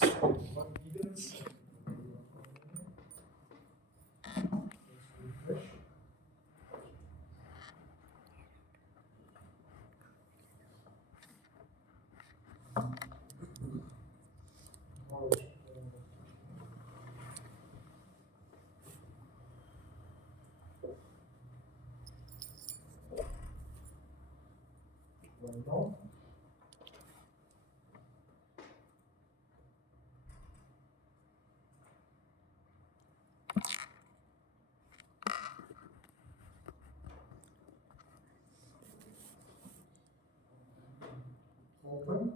What didn't say? No. Open.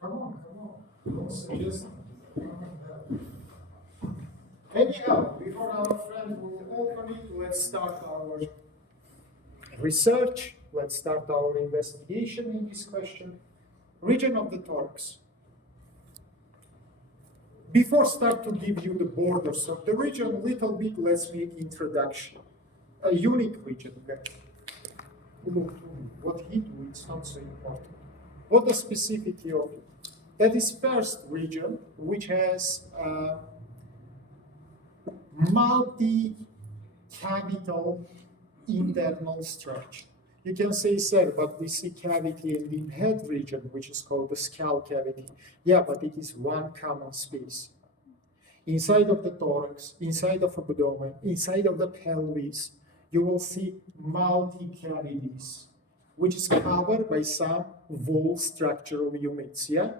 Come on. Don't suggest. Anyhow, before our friend will open it, let's start our research. Let's start our investigation in this question. Region of the thorax. Before start to give you the borders of the region, little bit, let's make introduction. A unique region, okay? Look, what he do, it's not so important. What the specificity of it? That is first region, which has multi-cavital internal structure. You can say, sir, but we see cavity in the head region, which is called the skull cavity. Yeah, but it is one common space. Inside of the thorax, inside of abdomen, inside of the pelvis, you will see multi-cavities, which is covered by some wall structural units, yeah?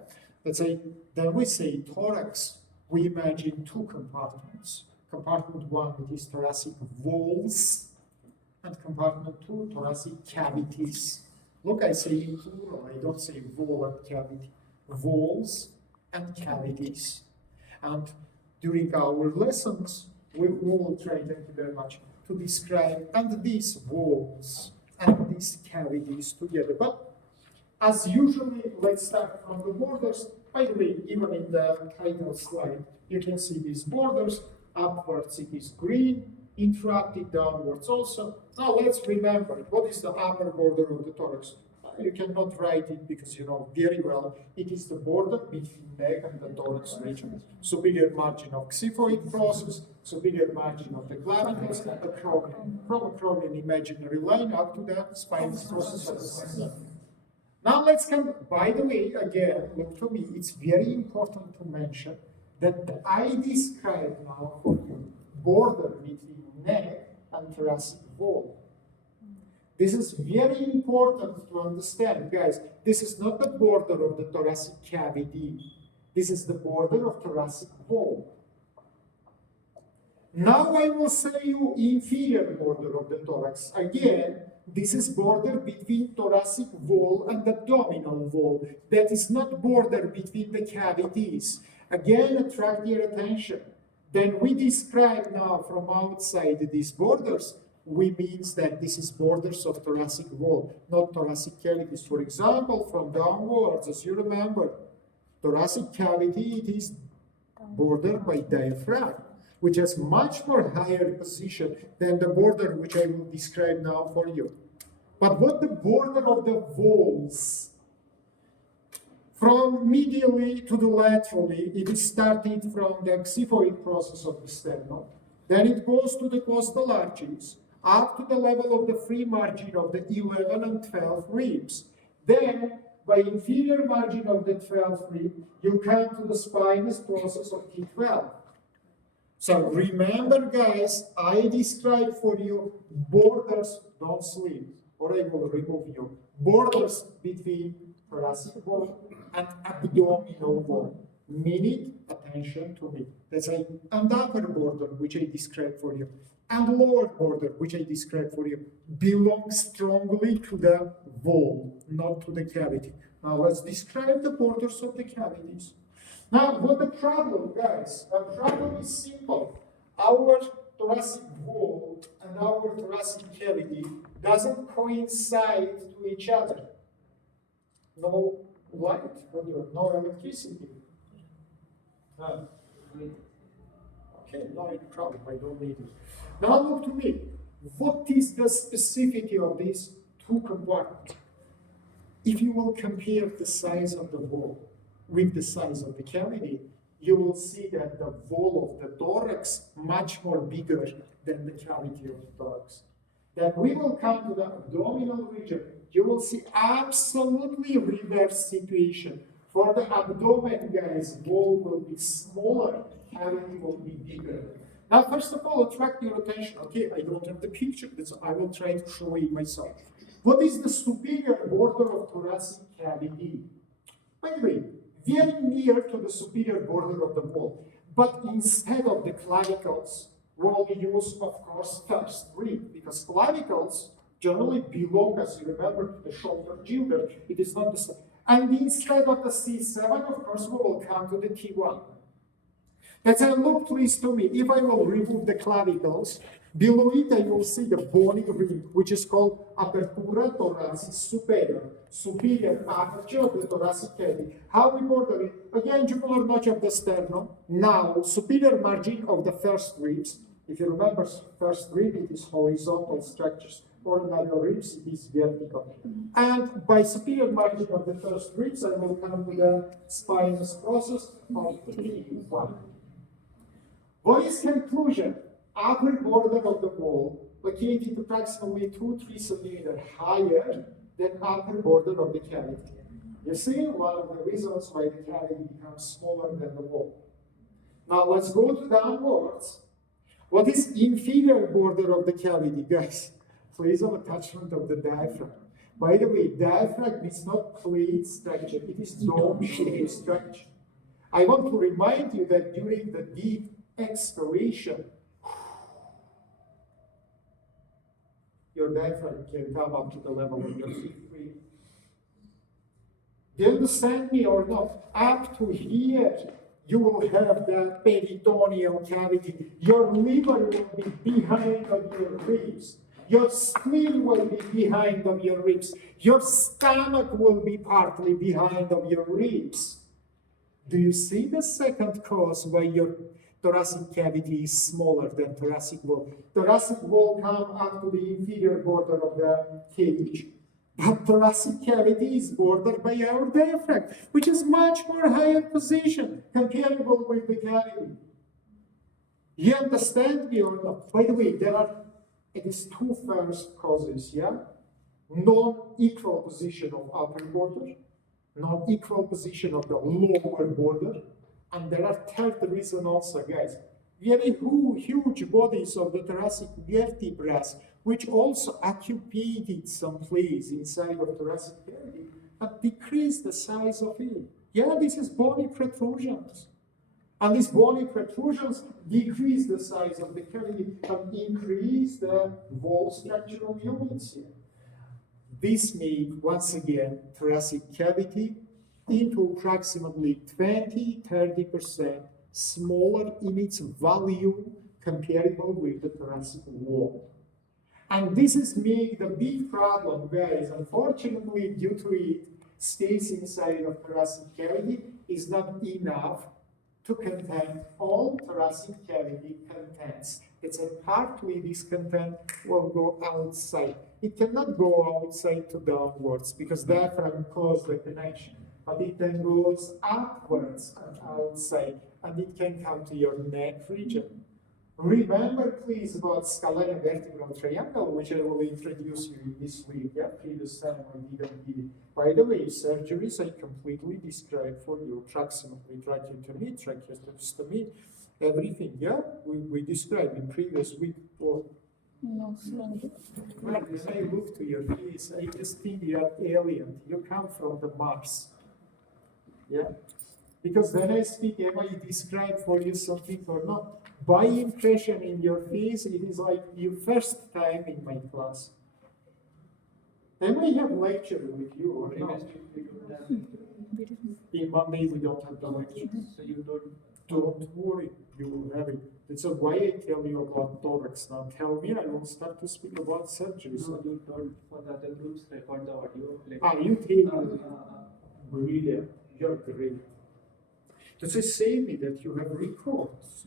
Let's say, then we say thorax, we imagine two compartments. Compartment one, it is thoracic walls, and compartment two, thoracic cavities. Look, I say in plural, I don't say wall and cavity. Walls and cavities. And during our lessons, we will try, thank you very much, to describe and these walls and these cavities together. But as usually, let's start from the borders. By the way, even in the title slide, you can see these borders. Upwards it is green, interrupted downwards also. Now let's remember, what is the upper border of the thorax? You cannot write it because you know very well it is the border between neck and the thorax region. So bigger margin of xiphoid process, so bigger margin of the clavicles, acromion. From acromion imaginary line up to the spinous process of the spine. Now let's come, by the way, again, look to me, it's very important to mention that I describe now for you border between neck and thoracic wall. This is very important to understand, guys. This is not the border of the thoracic cavity. This is the border of thoracic wall. Now I will say you inferior border of the thorax. Again, this is border between thoracic wall and abdominal wall. That is not border between the cavities. Again, attract your attention. Then we describe now from outside these borders, we means that this is borders of thoracic wall, not thoracic cavities. For example, from downwards, as you remember, thoracic cavity, it is bordered by diaphragm, which has much more higher position than the border which I will describe now for you. But what the border of the walls? From medially to the laterally, it is started from the xiphoid process of the sternum. Then it goes to the costal arches, up to the level of the free margin of the 11 and 12 ribs. Then, by inferior margin of the 12th rib, you come to the spinous process of T12. So remember, guys, I described for you borders, don't sleep, or I will remove you. Borders between thoracic wall and abdominal wall. Minute attention to me. That's like and upper border, which I described for you, and lower border, which I described for you, belong strongly to the wall, not to the cavity. Now let's describe the borders of the cavities. Now, what the problem, guys? The problem is simple. Our thoracic wall and our thoracic cavity doesn't coincide to each other. No light, no electricity. Okay, no problem, I don't need it. Now look to me. What is the specificity of these two compartments? If you will compare the size of the wall, with the size of the cavity, you will see that the wall of the thorax much more bigger than the cavity of the thorax. Then we will come to the abdominal region. You will see absolutely reverse situation. For the abdomen, guys, wall will be smaller, cavity will be bigger. Now, first of all, attract your attention. Okay, I don't have the picture, so I will try to show it myself. What is the superior border of thoracic cavity? By the way, very near to the superior border of the wall. But instead of the clavicles, we'll use, of course, first rib, because clavicles generally belong, as you remember, to the shoulder girdle. It is not the same. And instead of the C7, of course, we will come to the T1. Let's have a look, please, to me. If I will remove the clavicles, below it I will see the bony rib, which is called apertura thoracic superior, superior aperture of the thoracic cavity. How we border it? Again, jugular notch of the sternum. Now, superior margin of the first ribs. If you remember, first rib, it is horizontal structures. Ordinary ribs, it is vertical. And by superior margin of the first ribs, I will come to the spinous process of T1. What is conclusion? Upper border of the wall located approximately 2-3 centimeters higher than upper border of the cavity. You see one of the reasons why the cavity becomes smaller than the wall. Now let's go to downwards. What is inferior border of the cavity, guys? Please on attachment of the diaphragm. By the way, diaphragm is not plate structure, it is dome-shaped structure. I want to remind you that during the deep expiration, your diaphragm can come up to the level of your feet. Do you understand me or not? Up to here, you will have the peritoneal cavity. Your liver will be behind of your ribs. Your spleen will be behind of your ribs. Your stomach will be partly behind of your ribs. Do you see the second cause why your thoracic cavity is smaller than thoracic wall? Thoracic wall come up to the inferior border of the cage, but thoracic cavity is bordered by our diaphragm, which is much more higher position comparable with the cavity. You understand me or not? By the way, it is two first causes, yeah? Non-equal position of upper border, non-equal position of the lower border, and there are third reason also, guys. Very huge bodies of the thoracic vertebrae, which also occupied some place inside of thoracic cavity, but decrease the size of it. Yeah, this is bony protrusions. And these bony protrusions decrease the size of the cavity and increase the wall structural units here. This makes, once again, thoracic cavity into approximately 20-30% smaller in its volume comparable with the thoracic wall. And this is make the big problem, guys. Unfortunately, due to it, space inside of thoracic cavity is not enough to contain all thoracic cavity contents. It's a partly this content will go outside. It cannot go outside to downwards because diaphragm close the connection, but it then goes upwards and outside, and it can come to your neck region. Remember, please, about scaleno-vertebral triangle, which I will introduce you in this week. Yeah, previous time I didn't give it. By the way, surgeries I completely described for you, approximately tracheotomy, tracheostomy, everything. Yeah, we described in previous week. Or No, slowly. when I look to your face, I just think you are alien. You come from the Mars. Yeah, because when I speak, am I describe for you something or not? By impression in your face, it is like your first time in my class. Am I have lecture with you or not? In Monday we don't have the lecture. So you Don't worry, you will have it. That's why I tell you about thorax. Now tell me, I will start to speak about surgery. So you told for the other groups record the audio. You take brilliant. You're great. Does it say me that you have records?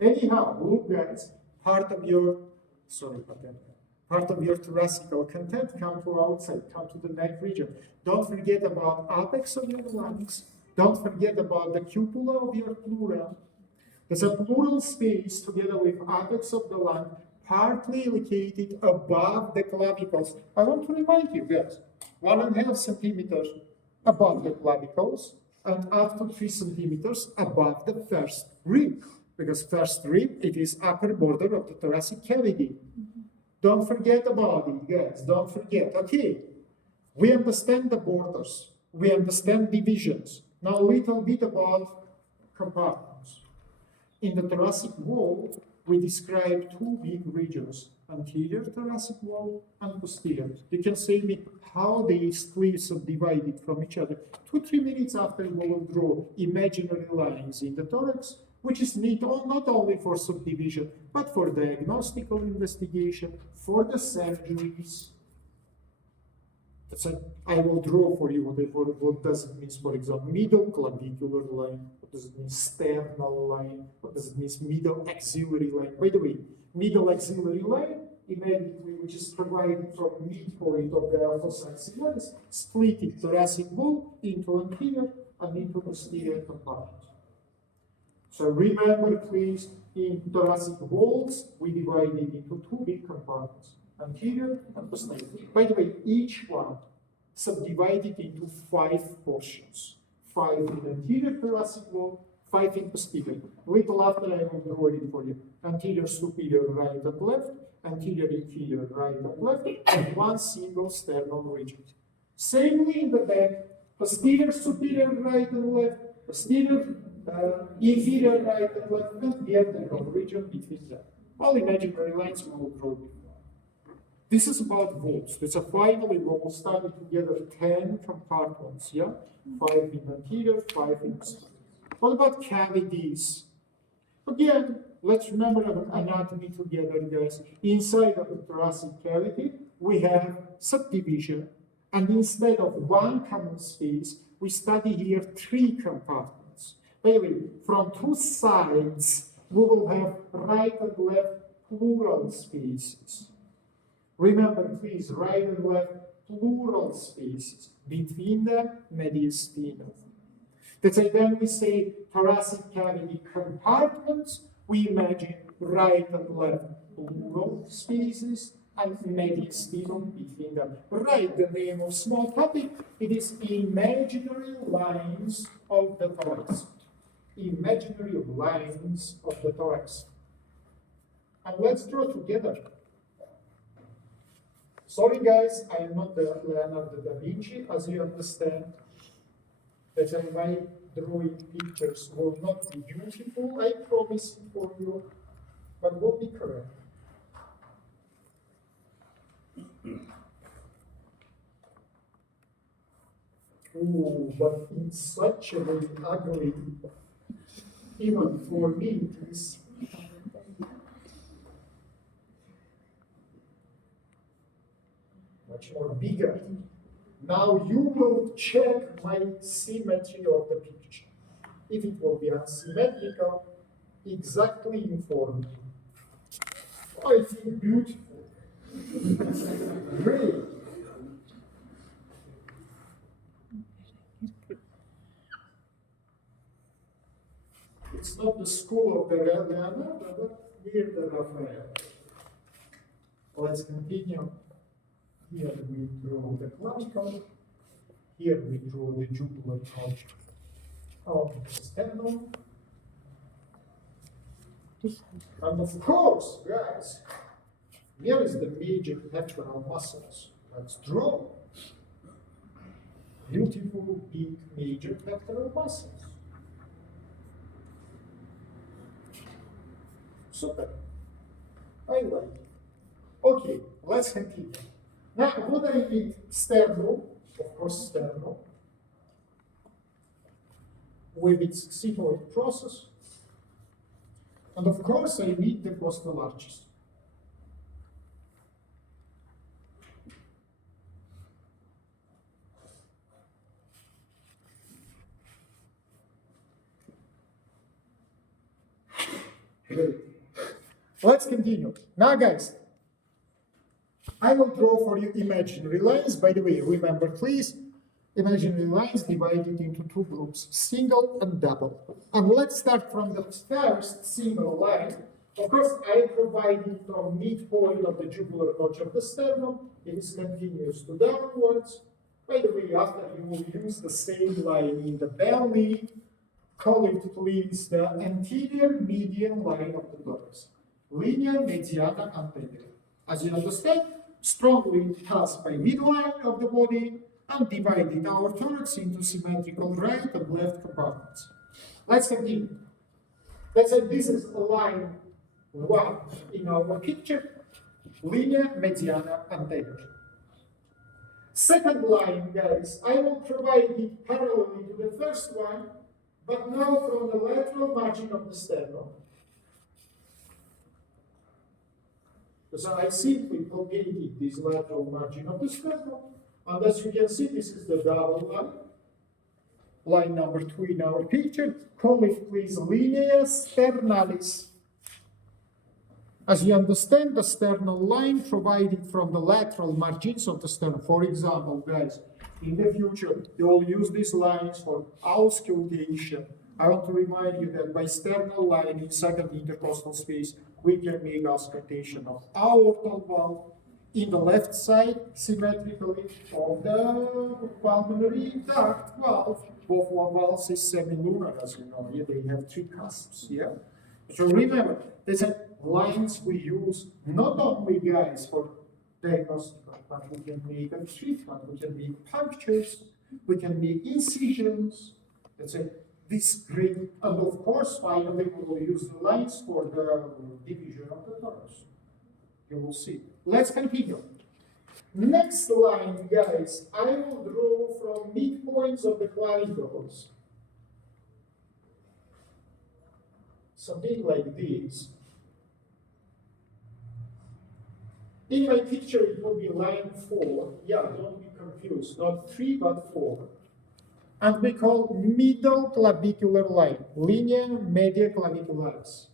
Anyhow, look guys, part of your, sorry about that. part of your thoracical content come to outside, come to the neck region. Don't forget about apex of your lungs. Don't forget about the cupula of your pleura. There's a pleural space together with apex of the lung, partly located above the clavicles. I want to remind you guys, 1.5 centimeters above the clavicles and up to 3 centimeters above the first rib. Because first rib, it is upper border of the thoracic cavity. Don't forget about it, guys. Don't forget. Okay, we understand the borders. We understand divisions. Now a little bit about compartments. In the thoracic wall, we describe two big regions, anterior thoracic wall and posterior. You can say me how these cliffs are divided from each other. 2-3 minutes after we will draw imaginary lines in the thorax, which is neat not only for subdivision, but for diagnostical investigation, for the surgeries. I will draw for you what does it mean, for example, middle clavicular line, what does it mean, sternal line, what does it mean, middle axillary line. By the way, middle axillary line, immediately, which is provided from midpoint of the alphus axillaris, splitting thoracic wall into anterior and into posterior compartment. So remember, please, in thoracic walls, we divide it into two big compartments, anterior and posterior. By the way, each one subdivided into 5 portions. 5 in anterior thoracic wall, 5 in posterior. Little after I will draw it for you. Anterior, superior, right and left, anterior, inferior, right and left, and one single sternal region. Samely in the back, posterior, superior, right and left, posterior, inferior, right and left, and the abdominal region between them. All imaginary lines we will draw before. This is about vaults. It's a finally we will study together 10 compartments, yeah? 5 in anterior, 5 in posterior. What about cavities? Again, let's remember anatomy together, guys. Inside of the thoracic cavity, we have subdivision, and instead of one common space, we study here 3 compartments. By the way, from 2 sides, we will have right and left pleural spaces. Remember, please, right and left pleural spaces between the mediastinum. That's why when we say thoracic cavity compartments, we imagine right and left pleural spaces and mediastinum between them. Right, the name of small topic, it is imaginary lines of the thorax. Imaginary lines of the thorax. And let's draw together. Sorry guys, I am not the Leonardo da Vinci, as you understand. That my drawing pictures will not be beautiful, I promise for you, but will be correct. Oh, but it's such a very ugly, even for me, it is. Much more bigger. Now you will check my symmetry of the picture. If it will be unsymmetrical, exactly inform me. I think beautiful. Great. It's not the school of the Leonardo, but near the Raphael. Let's continue. Here we draw the clavicle. Here we draw the jugular pouch of the sternum. And of course, guys, here is the major pectoral muscles. Let's draw. Beautiful, big, major pectoral muscles. Super. I like it. Okay, let's continue. Now, what I need sternum, of course sternum, with its sigmoid process, and of course I need the costal arches. Great. Let's continue. Now guys, I will draw for you imaginary lines. By the way, remember please, imaginary lines divided into two groups, single and double. And let's start from the first single line. Of course, I provided from midpoint of the jugular notch of the sternum. It is continuous to downwards. By the way, after you will use the same line in the belly, call it please the anterior median line of the thorax. Linea mediana anterior. As you understand, strongly passed by midline of the body and divided our thorax into symmetrical right and left compartments. Let's continue. Let's say this is line 1 in our picture, linea mediana anterior. Second line, guys, I will provide it parallelly to the first one, but now from the lateral margin of the sternum. So I simply located this lateral margin of the sternum, and as you can see, this is the double line. Line number 2 in our picture. Call it please linea sternalis. As you understand, the sternal line provided from the lateral margins of the sternum. For example, guys, in the future, you will use these lines for auscultation. I want to remind you that by sternal line in second intercostal space, we can make auscultation of aortal valve in the left side, symmetrically, of the pulmonary duct valve. Both valves is semilunar, as you know. Here they have 3 cusps, yeah? So remember, these are lines we use not only, guys, for diagnostic, but we can make a treatment, we can make punctures, we can make incisions, let's say, this great, and of course, finally, we will use the lines for the division of the thorax. You will see. Let's continue. Next line, guys, I will draw from midpoints of the clavicles. Something like this. In my picture, it will be line 4. Yeah, don't be confused. Not 3, but 4. And we call middle clavicular line, linea media clavicularis.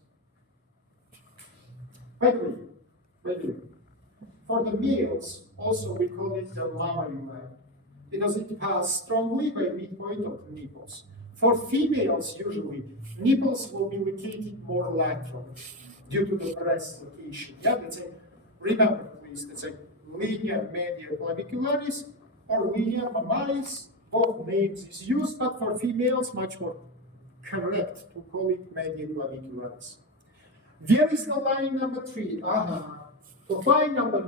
By the way, for the males, also we call it the mammary line, because it passes strongly by midpoint of the nipples. For females, usually, nipples will be located more laterally due to the breast location. Yeah, let's say, remember please, let's say linea media clavicularis or linea mammaris. Both names is used, but for females, much more correct to call it media clavicularis. Here is the line number 3. For line number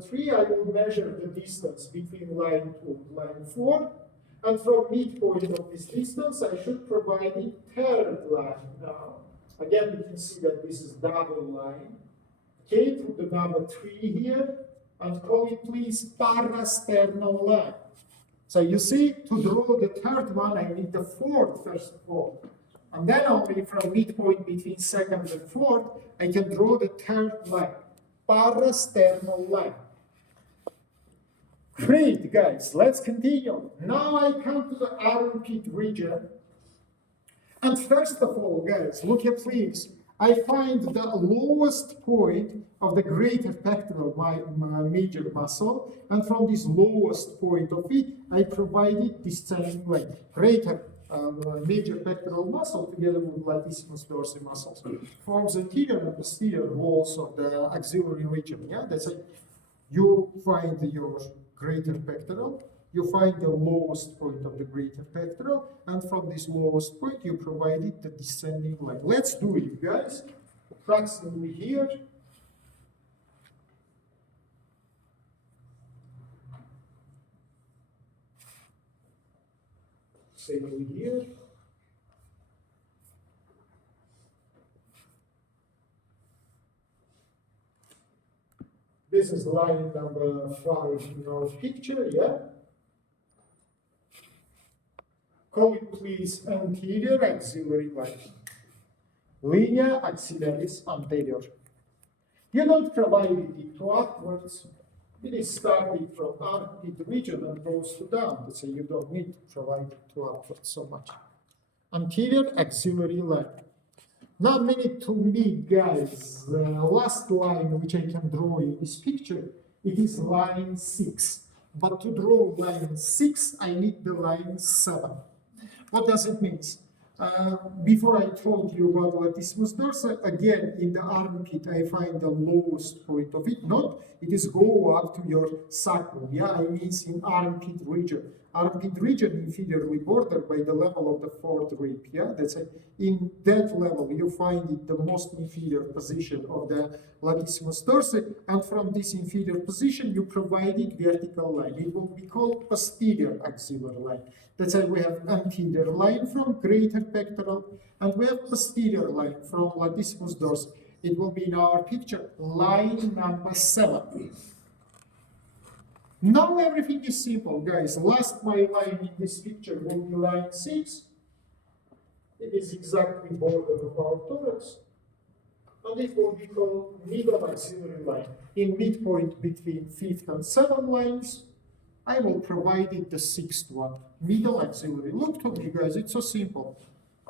3, I will measure the distance between line 2 and line 4. And from midpoint of this distance, I should provide a third line. Now, again, you can see that this is double line. Okay, put the number 3 here, and call it please parasternal line. So you see, to draw the third one, I need the fourth first of all. And then only from midpoint between second and fourth, I can draw the third line, parasternal line. Great, guys, let's continue. Now I come to the armpit region. And first of all, guys, look here, please. I find the lowest point of the greater pectoral major muscle, and from this lowest point of it, I provided this same line, greater major pectoral muscle together with latissimus dorsi muscles forms the anterior and posterior walls of the axillary region. Yeah, that's it. You find your greater pectoral, you find the lowest point of the greater pectoral, and from this lowest point, you provided the descending line. Let's do it, guys. Approximately here. Say over here. This is line number 5 in our picture, yeah? Call it please anterior axillary line. Linea axillaris anterior. You don't provide it to upwards. It is starting from armpit region and goes to down. So you don't need to provide it to upwards so much. Anterior axillary line. Now minute to me, guys, the last line which I can draw in this picture It is line 6. But to draw line 6, I need the line 7. What does it mean? Before I told you about latissimus dorsi, again, in the armpit, I find the lowest point of it. Not, it is go up to your sacrum. Yeah, I mean in armpit region. Armpit region inferiorly bordered by the level of the fourth rib. Yeah, that's it. In that level, you find it the most inferior position of the latissimus dorsi, and from this inferior position, you provide it vertical line. It will be called posterior axillary line. That's why we have anterior line from greater pectoral, and we have posterior line from latissimus dorsi. It will be in our picture, line number 7. Now everything is simple, guys. Last my line in this picture will be line 6. It is exactly border of our thorax. And it will be called middle axillary line. In midpoint between 5th and 7th lines, I will provide it the 6th one, middle axillary. Look to me, guys, it's so simple.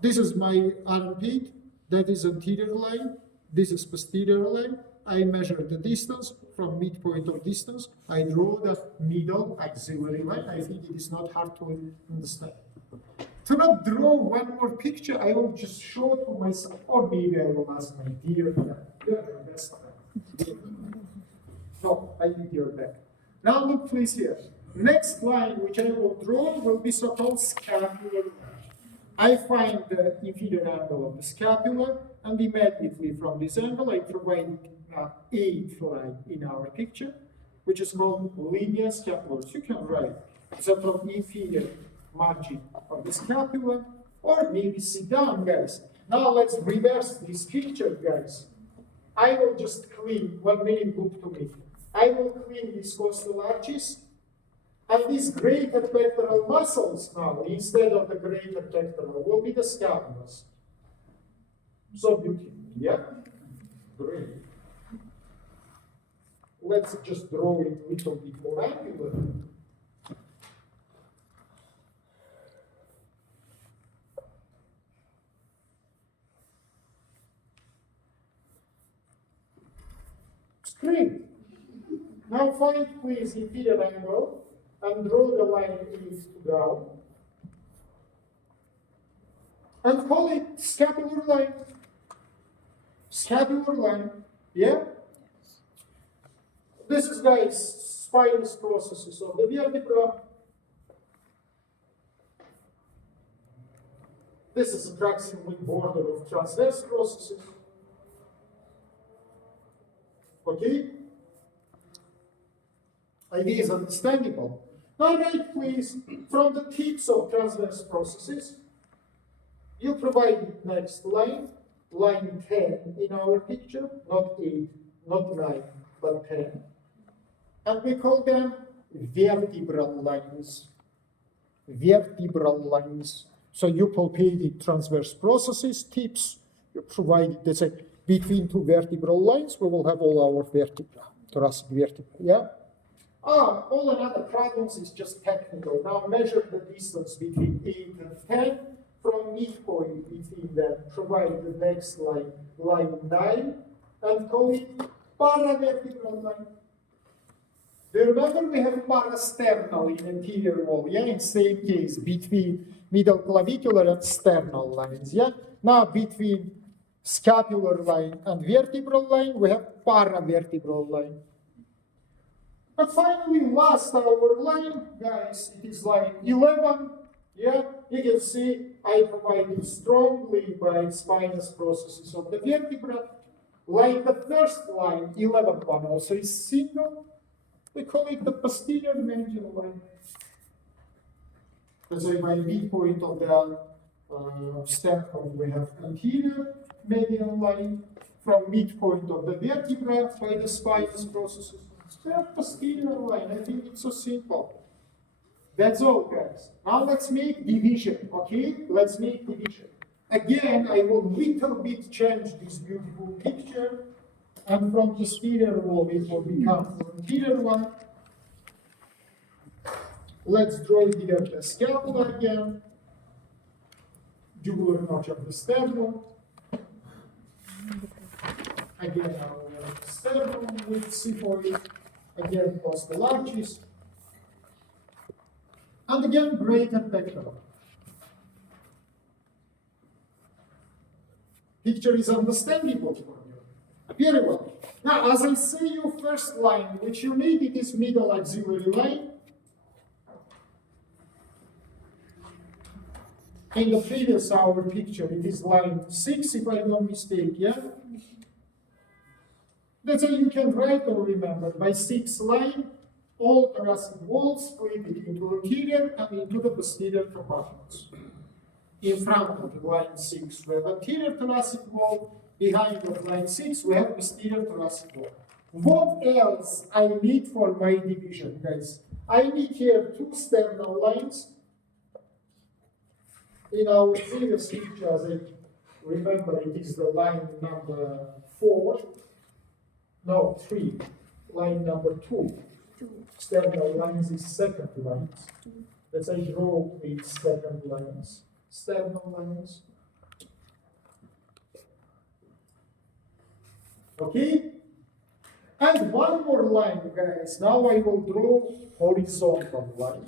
This is my armpit, that is anterior line, this is posterior line. I measure the distance from midpoint of distance. I draw the middle axillary line. I think it is not hard to understand. To not draw one more picture, I will just show to myself, or maybe I will ask my dear friend. You're the best friend. No, I need your back. Now look please here. Next line which I will draw will be so-called scapular line. I find the inferior angle of the scapula, and immediately from this angle I provide 8th line in our picture, which is called linea scapularis. You can write. So from inferior margin of the scapula, or maybe sit down, guys. Now let's reverse this picture, guys. I will just clean, 1 minute, look to me. I will clean these costal arches, and these greater pectoral muscles now, instead of the greater pectoral, will be the scapulas. So beautiful, yeah? Great. Let's just draw it a little bit more angular. Great. Now find please inferior angle and draw the line east to down. And call it scapular line. Scapular line, yeah? This is, guys, spinous processes of the vertebra. This is approximately border of transverse processes. Okay? Idea is understandable. Now write please, from the tips of transverse processes, you provide next line, line 10 in our picture, not 8, not 9, but 10. And we call them vertebral lines. Vertebral lines. So you palpate transverse processes, tips, you provide it, let's say, between two vertebral lines, we will have all our vertebra, thoracic vertebra, yeah? All another problems is just technical. Now measure the distance between 8 and 10 from midpoint between them. Provide the next line, line 9, and call it paravertebral line. Do you remember we have parasternal in anterior wall, yeah? In same case, between middle clavicular and sternal lines, yeah? Now between scapular line and vertebral line, we have paravertebral line. But finally, last our line, guys, it is line 11. Yeah, you can see I provided strongly by spinous processes of the vertebra. Like the first line, 11th one also is single. We call it the posterior mandibular line. That's why by midpoint of the sternum we have anterior medial line. From midpoint of the vertebra by the spinous processes. We have posterior line. I think it's so simple. That's all, guys. Now let's make division, okay? Let's make division. Again, I will little bit change this beautiful picture, and from posterior wall it will become anterior one. Let's draw here the scapula again, jugular notch of the sternum. Again, I will have the sternum with cyphoid. Again, costa largis. And again, greater pectoral. Picture is understandable for you. Very well. Now, as I say, your first line, which you need, it is middle axillary line. In the previous hour picture, it is line 6, if I don't mistake, yeah? That's how you can write or remember. By 6 line, all thoracic walls split into anterior and into the posterior compartments. In front of the line 6, we have anterior thoracic wall. Behind the line 6, we have posterior thoracic wall. What else I need for my division, guys? I need here 2 sternal lines. In our previous picture, as I remember, it is the line number 4. No, 3. Line number 2. Sternal lines is second lines. Let's say draw with second lines. Sternal lines. Okay? And one more line, guys. Now I will draw horizontal line.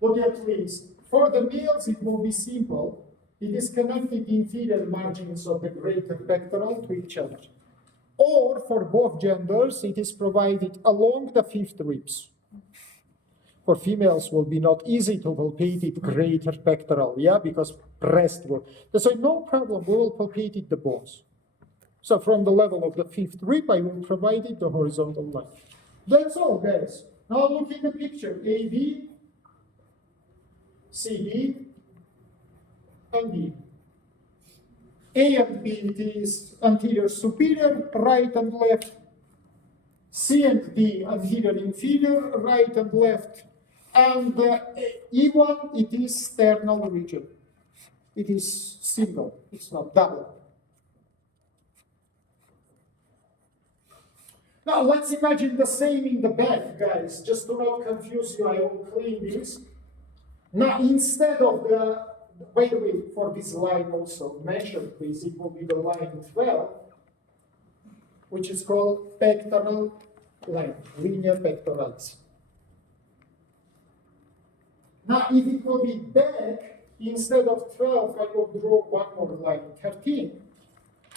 Look at please. For the males, it will be simple. It is connected inferior margins of the greater pectoral to each other. Or for both genders, it is provided along the 5th ribs. For females, will be not easy to palpate it greater pectoral, yeah, because breast will. So no problem, we will palpate it the bones. So from the level of the 5th rib, I will provide it the horizontal line. That's all, guys. Now look at the picture. AB, CD, and D. A and B, it is anterior superior, right and left. C and D, anterior inferior, right and left. And E1, it is sternal region. It is single, it's not double. Now let's imagine the same in the back, guys. Just to not confuse you, I will clean this. Now instead of the, by the way, for this line also, measure please, it will be the line 12, which is called pectoral line, linea pectoralis. Now if it will be back, instead of 12, I will draw one more line, 13.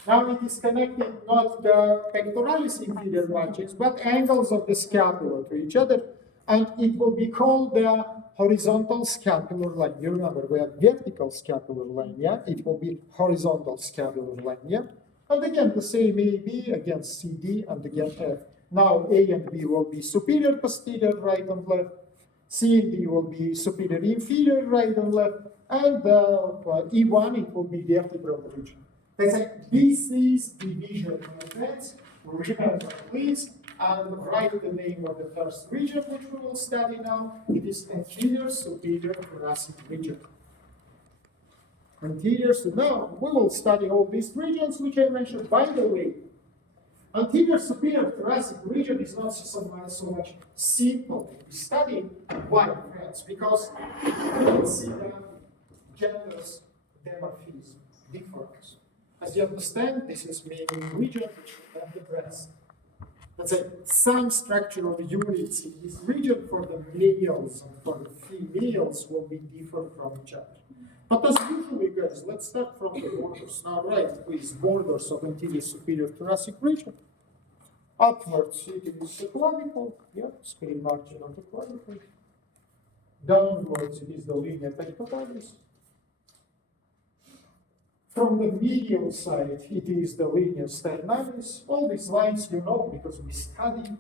Now it is connecting not the pectoralis inferior margins, but angles of the scapula to each other, and it will be called the horizontal scapular line. You remember, we have vertical scapular line, yeah? It will be horizontal scapular line, yeah? And again, the same AB against CD and again F. Now A and B will be superior, posterior, right and left. C and D will be superior, inferior, right and left. And E1, it will be vertebral region. This is division, my friends. Remember, please, and write the name of the first region which we will study now. It is anterior superior thoracic region. Anterior, so now we will study all these regions which I mentioned. By the way, anterior superior thoracic region is not so much simple to study. Why, friends? Because you can see the genders dimorphism, difference. As you understand, this is meaning region which will have the breast. Let's say some structural units in this region for the males and for the females will be different from each other. But as usually, guys, let's start from the borders. Now, right, please, borders of anterior superior thoracic region. Upwards, it is the clavicle, yeah, scale margin of the clavicle. Downwards, it is the linea pectoralis. From the medial side, it is the linea sternalis. All these lines you know because we study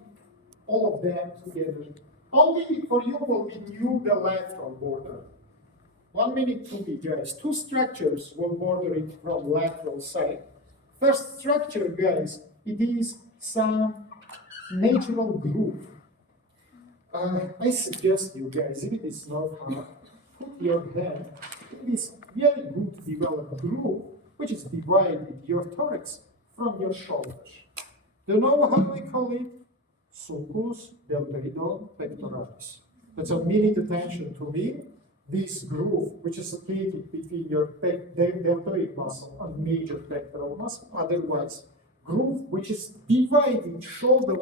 all of them together. Only for you will be new the lateral border. 1 minute to be, guys. 2 structures will border it from lateral side. First structure, guys, it is some natural groove. I suggest you guys, if it is not hard, put your hand in this very good developed groove, which is divided your thorax from your shoulders. Do you know how we call it? Sulcus deltoidal pectoralis. That's a minute attention to me. This groove, which is located between your deltoid muscle and major pectoral muscle, otherwise groove, which is dividing shoulder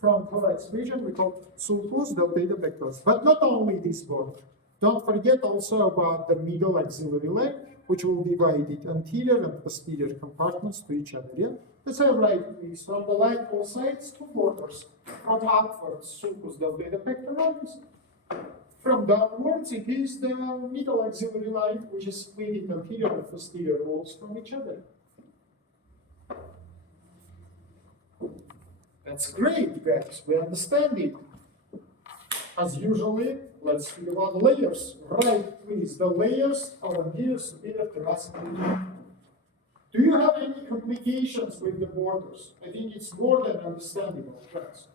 from thorax region, we call sulcus deltoid pectoris. But not only this border. Don't forget also about the middle axillary leg, which will divide it anterior and posterior compartments to each other. Yeah? That's how right is from the line both sides, two borders. From upwards, sulcus deltoid pectoris. From downwards, it is the middle axillary line, which is splitting anterior and posterior walls from each other. That's great, guys. We understand it. As usually, let's speak about layers. Right, please. The layers of anterior superior thoracic region. Do you have any complications with the borders? I think it's more than understandable, guys.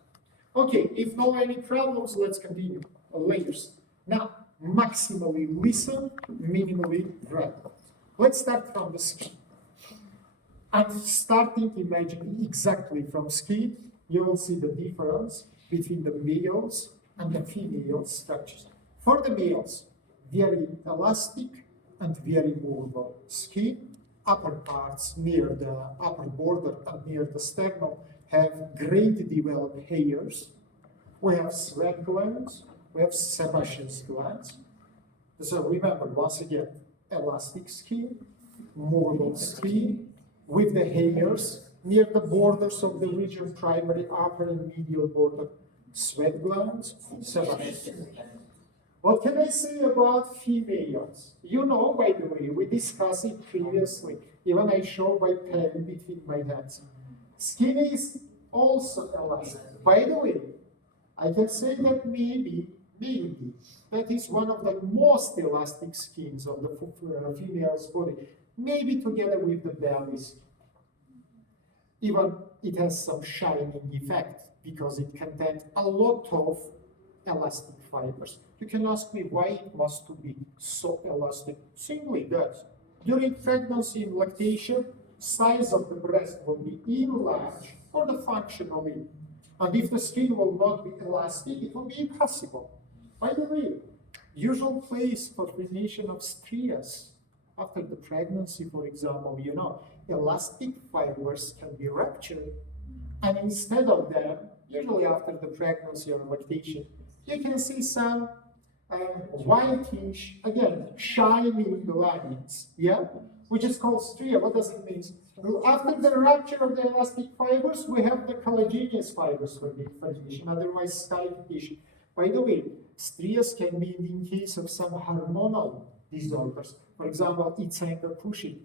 Okay, if no any problems, let's continue. Layers. Now, maximally listen, minimally write. Let's start from the skin. And starting imagining exactly from skin, you will see the difference between the males and the female structures. For the males, very elastic and very movable skin. Upper parts near the upper border and near the sternum have great developed hairs. We have sweat glands, we have sebaceous glands. So remember, once again, elastic skin, movable skin, with the hairs near the borders of the region, primary, upper, and medial border, sweat glands, sebaceous glands. What can I say about females? You know, by the way, we discussed it previously. Even I show my pen between my hands. Skin is also elastic. By the way, I can say that maybe that is one of the most elastic skins of the female's body. Maybe together with the belly skin. Even it has some shining effect because it contains a lot of elastic fibers. You can ask me why it must be so elastic. Simply that during pregnancy and lactation, size of the breast will be enlarged for the function of it. And if the skin will not be elastic, it will be impossible. By the way, usual place for formation of strias after the pregnancy, for example, you know, elastic fibers can be ruptured. And instead of them, usually after the pregnancy or lactation, you can see some whitish, again, shining lines, yeah? Which is called stria. What does it mean? After the rupture of the elastic fibers, we have the collagenous fibers for the formation, otherwise scarification. By the way, strias can be in case of some hormonal disorders. For example, it's anger pushing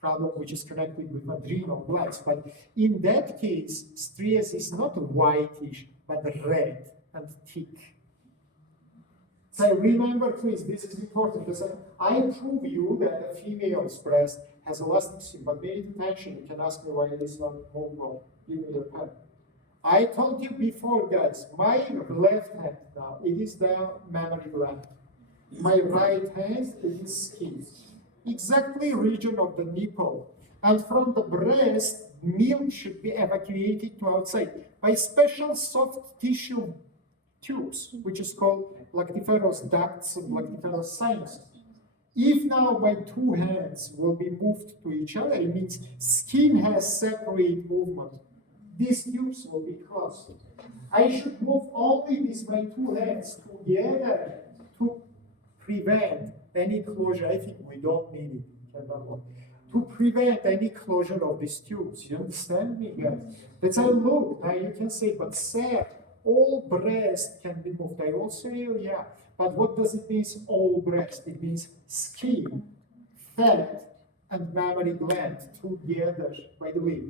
problem, which is connected with adrenal glands. But in that case, strias is not whitish, but red and thick. So remember, please, this is important because I prove you that a female's breast has elastic skin, but pay attention. You can ask me why it is not movable. Give me the pen. I told you before, guys, my left hand now, it is the mammary gland. My right hand is skin. Exactly region of the nipple. And from the breast, milk should be evacuated to outside by special soft tissue tubes, which is called lactiferous ducts and lactiferous sinuses. If now my two hands will be moved to each other, it means skin has separate movement. These tubes will be closed. I should move only with my two hands together to prevent any closure. I think we don't need it. To prevent any closure of these tubes. You understand me, guys? That's how look. Now you can say, but sir, all breast can be moved. I will say, yeah. But what does it mean, all breast? It means skin, fat, and mammary gland together. By the way,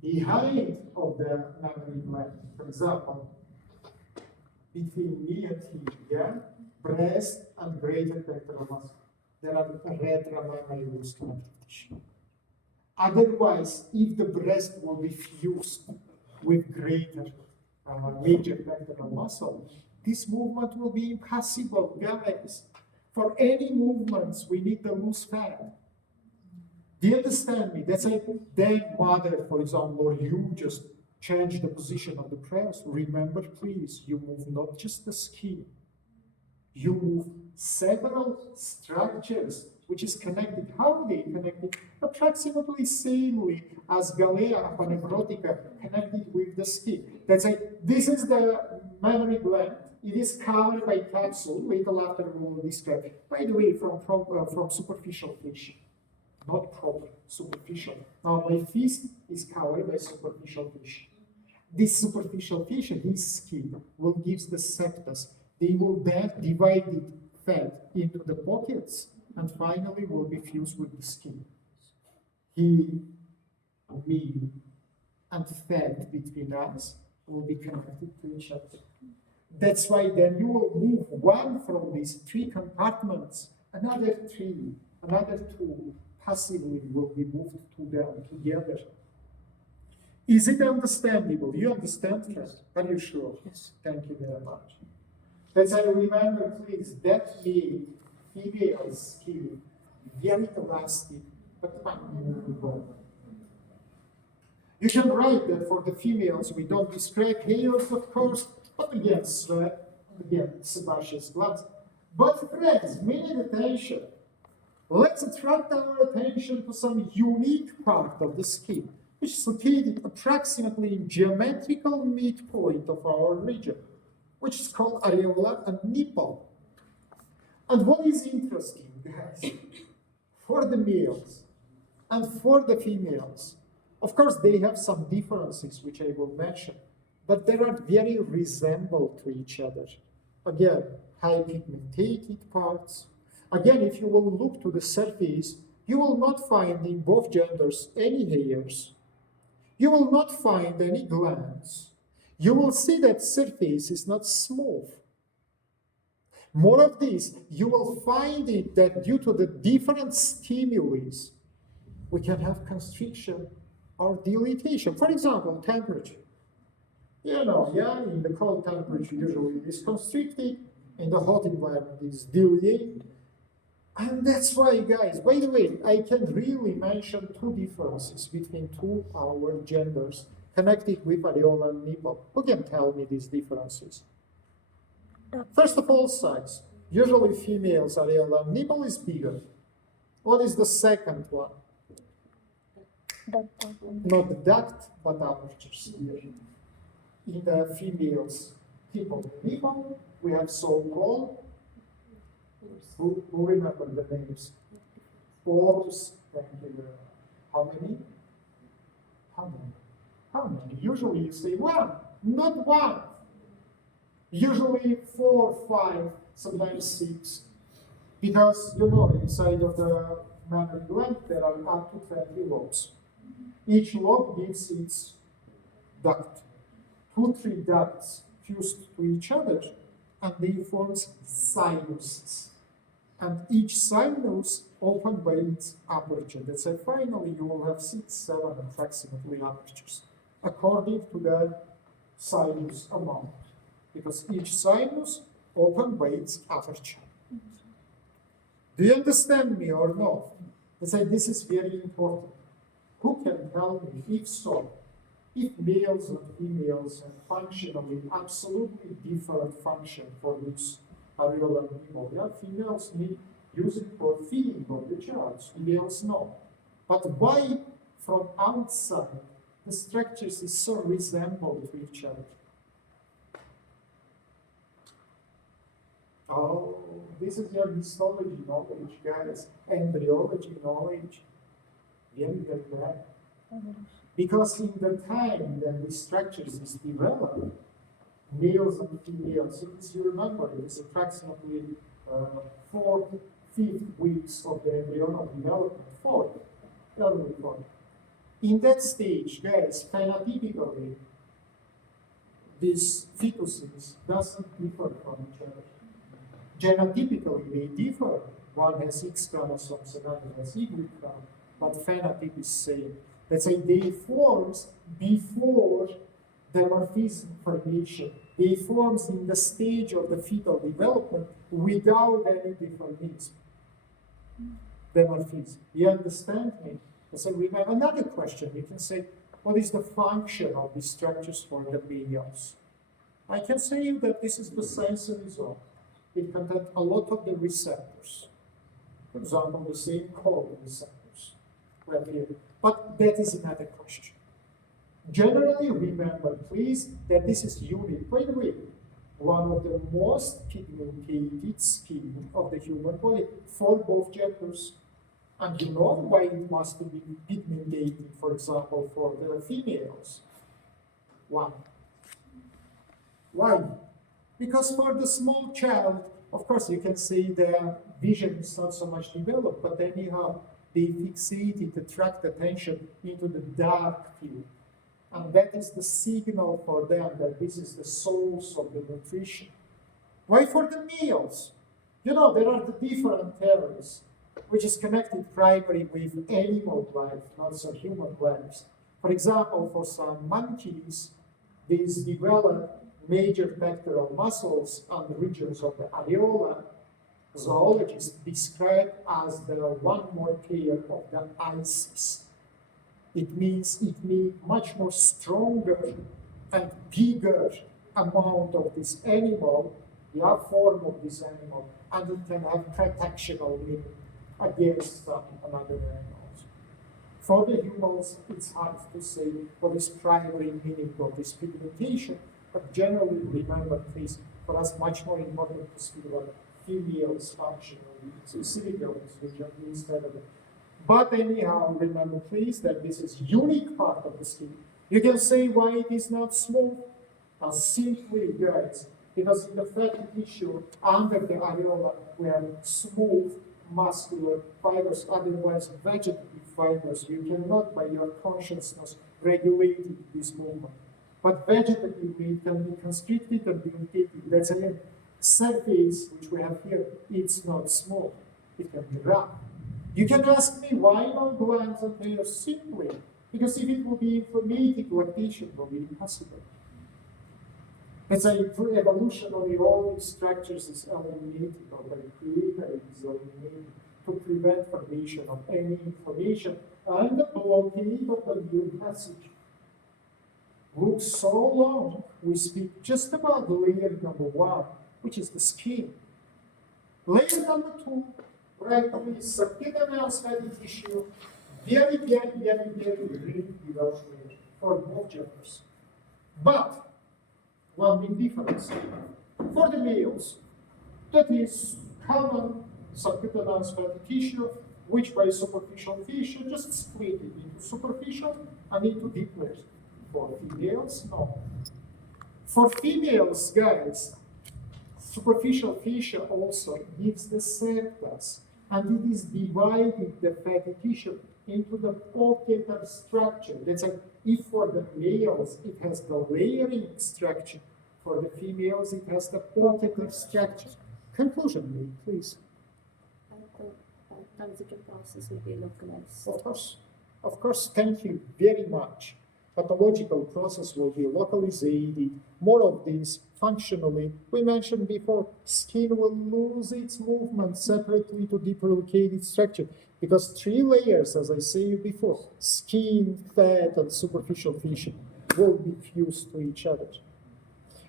behind of the mammary gland, for example, between knee and here, breast and greater pectoral muscle, there are retramammary muscular tissue. Otherwise, if the breast will be fused with greater major pectoral muscle, this movement will be impossible, guys. For any movements, we need the loose fat. Do you understand me? That's like then mother, for example, or you just change the position of the breast. Remember, please, you move not just the skin, you move several structures which is connected. How they connected? Approximately samely as galea panevrotica connected with the skin. That's it. This is the mammary gland. It is covered by capsule. Little after we will describe. By the way, from superficial tissue, not proper, superficial. Now my fist is covered by superficial tissue. This superficial tissue, this skin, will give the septus. They will then divide it fat into the pockets and finally will be fused with the skin. He, me, and fat between us will be connected to each other. That's why then you will move one from these three compartments, another three, another two, passively will be moved to them together. Is it understandable? You understand, Fred? Are you sure? Yes. Thank you very much. Let's remember, please, that made female skin very elastic, but unmovable. You can write that for the females, we don't describe hairs, of course, but again, sweat, again, sebaceous glands. But friends, minute attention. Let's attract our attention to some unique part of the skin, which is located approximately in geometrical midpoint of our region, which is called areola and nipple. And what is interesting, guys, for the males and for the females, of course, they have some differences, which I will mention, but they are very resemble to each other. Again, high pigmented parts. Again, if you will look to the surface, you will not find in both genders any hairs. You will not find any glands. You will see that surface is not smooth. More of this, you will find it that due to the different stimuli, we can have constriction or dilatation. For example, temperature. You know, yeah, in the cold temperature, usually it is constricted, in the hot environment, it is dilated. And that's why, guys, by the way, I can really mention two differences between two our genders connected with areola and nipple. Who can tell me these differences? First of all, size. Usually females areola and nipple is bigger. What is the second one? Not the duct, but apertures here. In the females, nipple, we have so-called, who remember the names? Pores, thank you. How many? How many? How many? Usually you say one, not one. Usually 4, 5, sometimes 6. Because, you know, inside of the mammary gland, there are up to 20 lobes. Each lobe gives its duct. 2, 3 ducts fused to each other, and they form sinuses. And each sinus opened by its aperture. That's why finally you will have 6, 7 approximately apertures, according to the sinus amount. Because each sinus opened by its aperture. Do you understand me or no? That's why this is very important. Who can tell me if so? If males and females have functionally absolutely different function for this areola and nipple. Yeah, females need use it for feeding of the child. Males no. But why from outside the structures is so resemble to each other? Oh, this is your histology knowledge, guys. Embryology knowledge. Very, very bad. Because in the time that the structures is developed, males and females, as you remember, it is approximately 4th, 5th weeks of the embryonal development, 4th, early 4th. In that stage, guys, phenotypically, these fetuses doesn't differ from each other. Genotypically, they differ. One has X chromosomes, another has Y chromosomes, but phenotype is same. Let's say they forms before the morphism formation. They forms in the stage of the fetal development without any deformism. The morphism. You understand me? So we have another question. You can say, what is the function of these structures for the males? I can say that this is the sensory zone. it contains a lot of the receptors. For example, the same cold receptors we have here. But that is another question. Generally, remember, please, that this is unique. By the way, one of the most pigmented skin of the human body for both genders. And you know why it must be pigmented, for example, for the females. Why? Why? Because for the small child, of course, you can say the vision is not so much developed, but anyhow, they fixate it, attract attention into the dark field. And that is the signal for them that this is the source of the nutrition. Why for the males? You know, there are the different areas, which is connected primarily with animal life, not so human lives. For example, for some monkeys, these develop major pectoral muscles on the regions of the areola. Zoologists describe as the one more pair of the ices. It means it needs much more stronger and bigger amount of this animal, the form of this animal, and it can have protectional meaning against another animals. For the humans, it's hard to say what is primary meaning of this pigmentation, but generally, remember, please, for us, much more important to speak about females functionally, specifically instead of it. But anyhow, remember, please, that this is unique part of the skin. You can say why it is not smooth. Simply, guys, because in the fatty tissue under the areola, we have smooth muscular fibers, otherwise vegetative fibers. You cannot, by your consciousness, regulate this movement. But vegetatively, it can be constricted and irritated. That's a surface which we have here. It's not smooth. It can be rough. You can ask me why no glands and hairs? Simply because if it will be inflammatory, lactation will be impossible. It's a evolutionary, all these structures is eliminated, or the creator is eliminated to prevent formation of any inflammation and the blockade of the immune passage. Looks so long, we speak just about layer number 1, which is the skin. Layer number 2, right, is subcutaneous fatty tissue, very developed layer for both genders. But one big difference for the males, that is common subcutaneous fatty tissue, which by superficial tissue just split it into superficial and into deep layers. For females, no. For females, guys, superficial tissue also gives the septas, and it is dividing the fatty tissue into the pocketed structure. That's like, if for the males it has the layering structure, for the females it has the pocketed structure. Conclusion, please. Pathological process will be localized. Of course, thank you very much. Pathological process will be localized. More of this functionally. We mentioned before, skin will lose its movement separately to deeper located structure because 3 layers, as I said before, skin, fat, and superficial tissue will be fused to each other.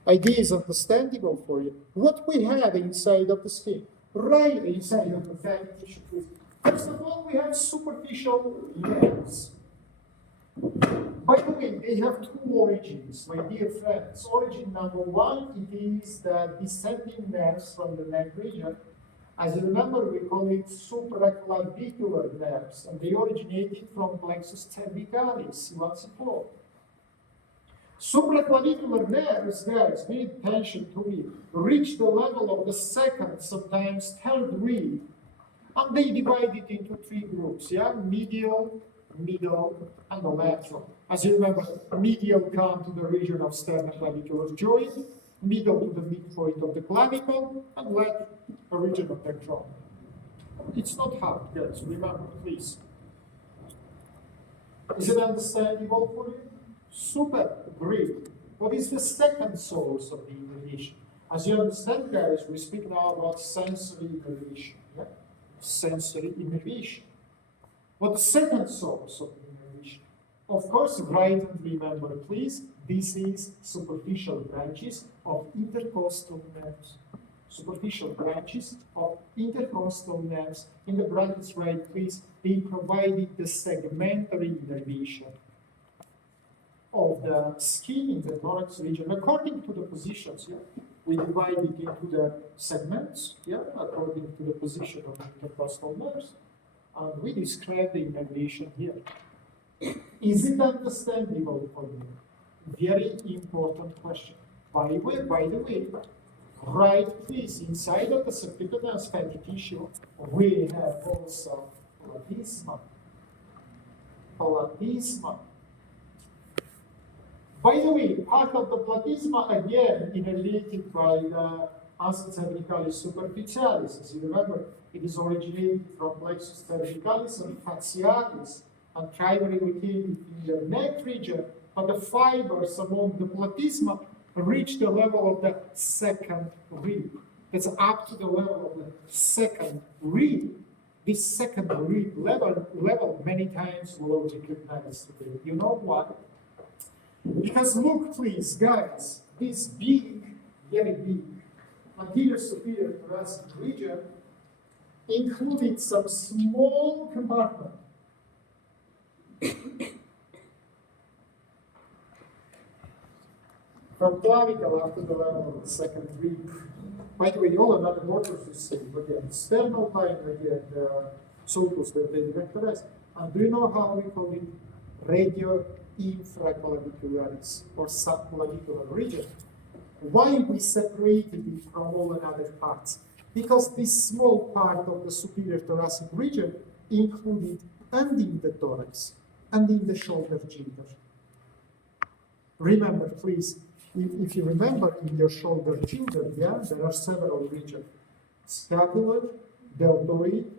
Idea is understandable for you. What we have inside of the skin, right inside of the fatty tissue. First of all, we have superficial nerves. By the way, they have 2 origins, my dear friends. Origin number 1, it is the descending nerves from the neck region. As you remember, we call it supraclavicular nerves, and they originated from plexus cervicalis, once before. Supraclavicular nerves, guys, pay attention to me, reach the level of the 2nd, sometimes 3rd rib, and they divide it into 3 groups, yeah? Medial, middle, and the lateral. As you remember, medial come to the region of sternoclavicular joint, middle to the midpoint of the clavicle, and lateral the region of the jaw. It's not hard, guys, remember, please. Is it understandable for you? Super, great. What is the 2nd source of the innervation? As you understand, guys, we speak now about sensory innervation. Yeah? Sensory innervation. What the 2nd source of innervation? Of course, write and remember, please, this is superficial branches of intercostal nerves. superficial branches of intercostal nerves. In the brackets right, please, they provided the segmentary innervation of the skin in the thorax region according to the positions. Yeah? We divide it into the segments, yeah, according to the position of the intercostal nerves. And we describe the innervation here. Is it understandable for you? Very important question. By the way, right, please, inside of the subcutaneous fatty tissue, we have also platysma. Platysma. By the way, part of the platysma, again, innervated by the Ansa cervicalis superficialis. As you remember, it is originated from plexus cervicalis and facialis, and primarily located in the neck region, but the fibers among the platysma reach the level of the second rib. That's up to the level of the second rib. This second rib level many times we'll recognize today. You know why? Because look, please, guys, this big, very big, anterior superior thoracic region included some small compartment. From clavicle up to the level of the second rib. By the way, all another borders you see, again, sternal line, again, the sulcus, the vectorized. And do you know how we call it? Radio infraclavicularis or subclavicular region. Why we separated it from all other parts? Because this small part of the superior thoracic region included and in the thorax and in the shoulder girdle. Remember, please, if you remember in your shoulder girdle, yeah, there are several regions: scapular, deltoid,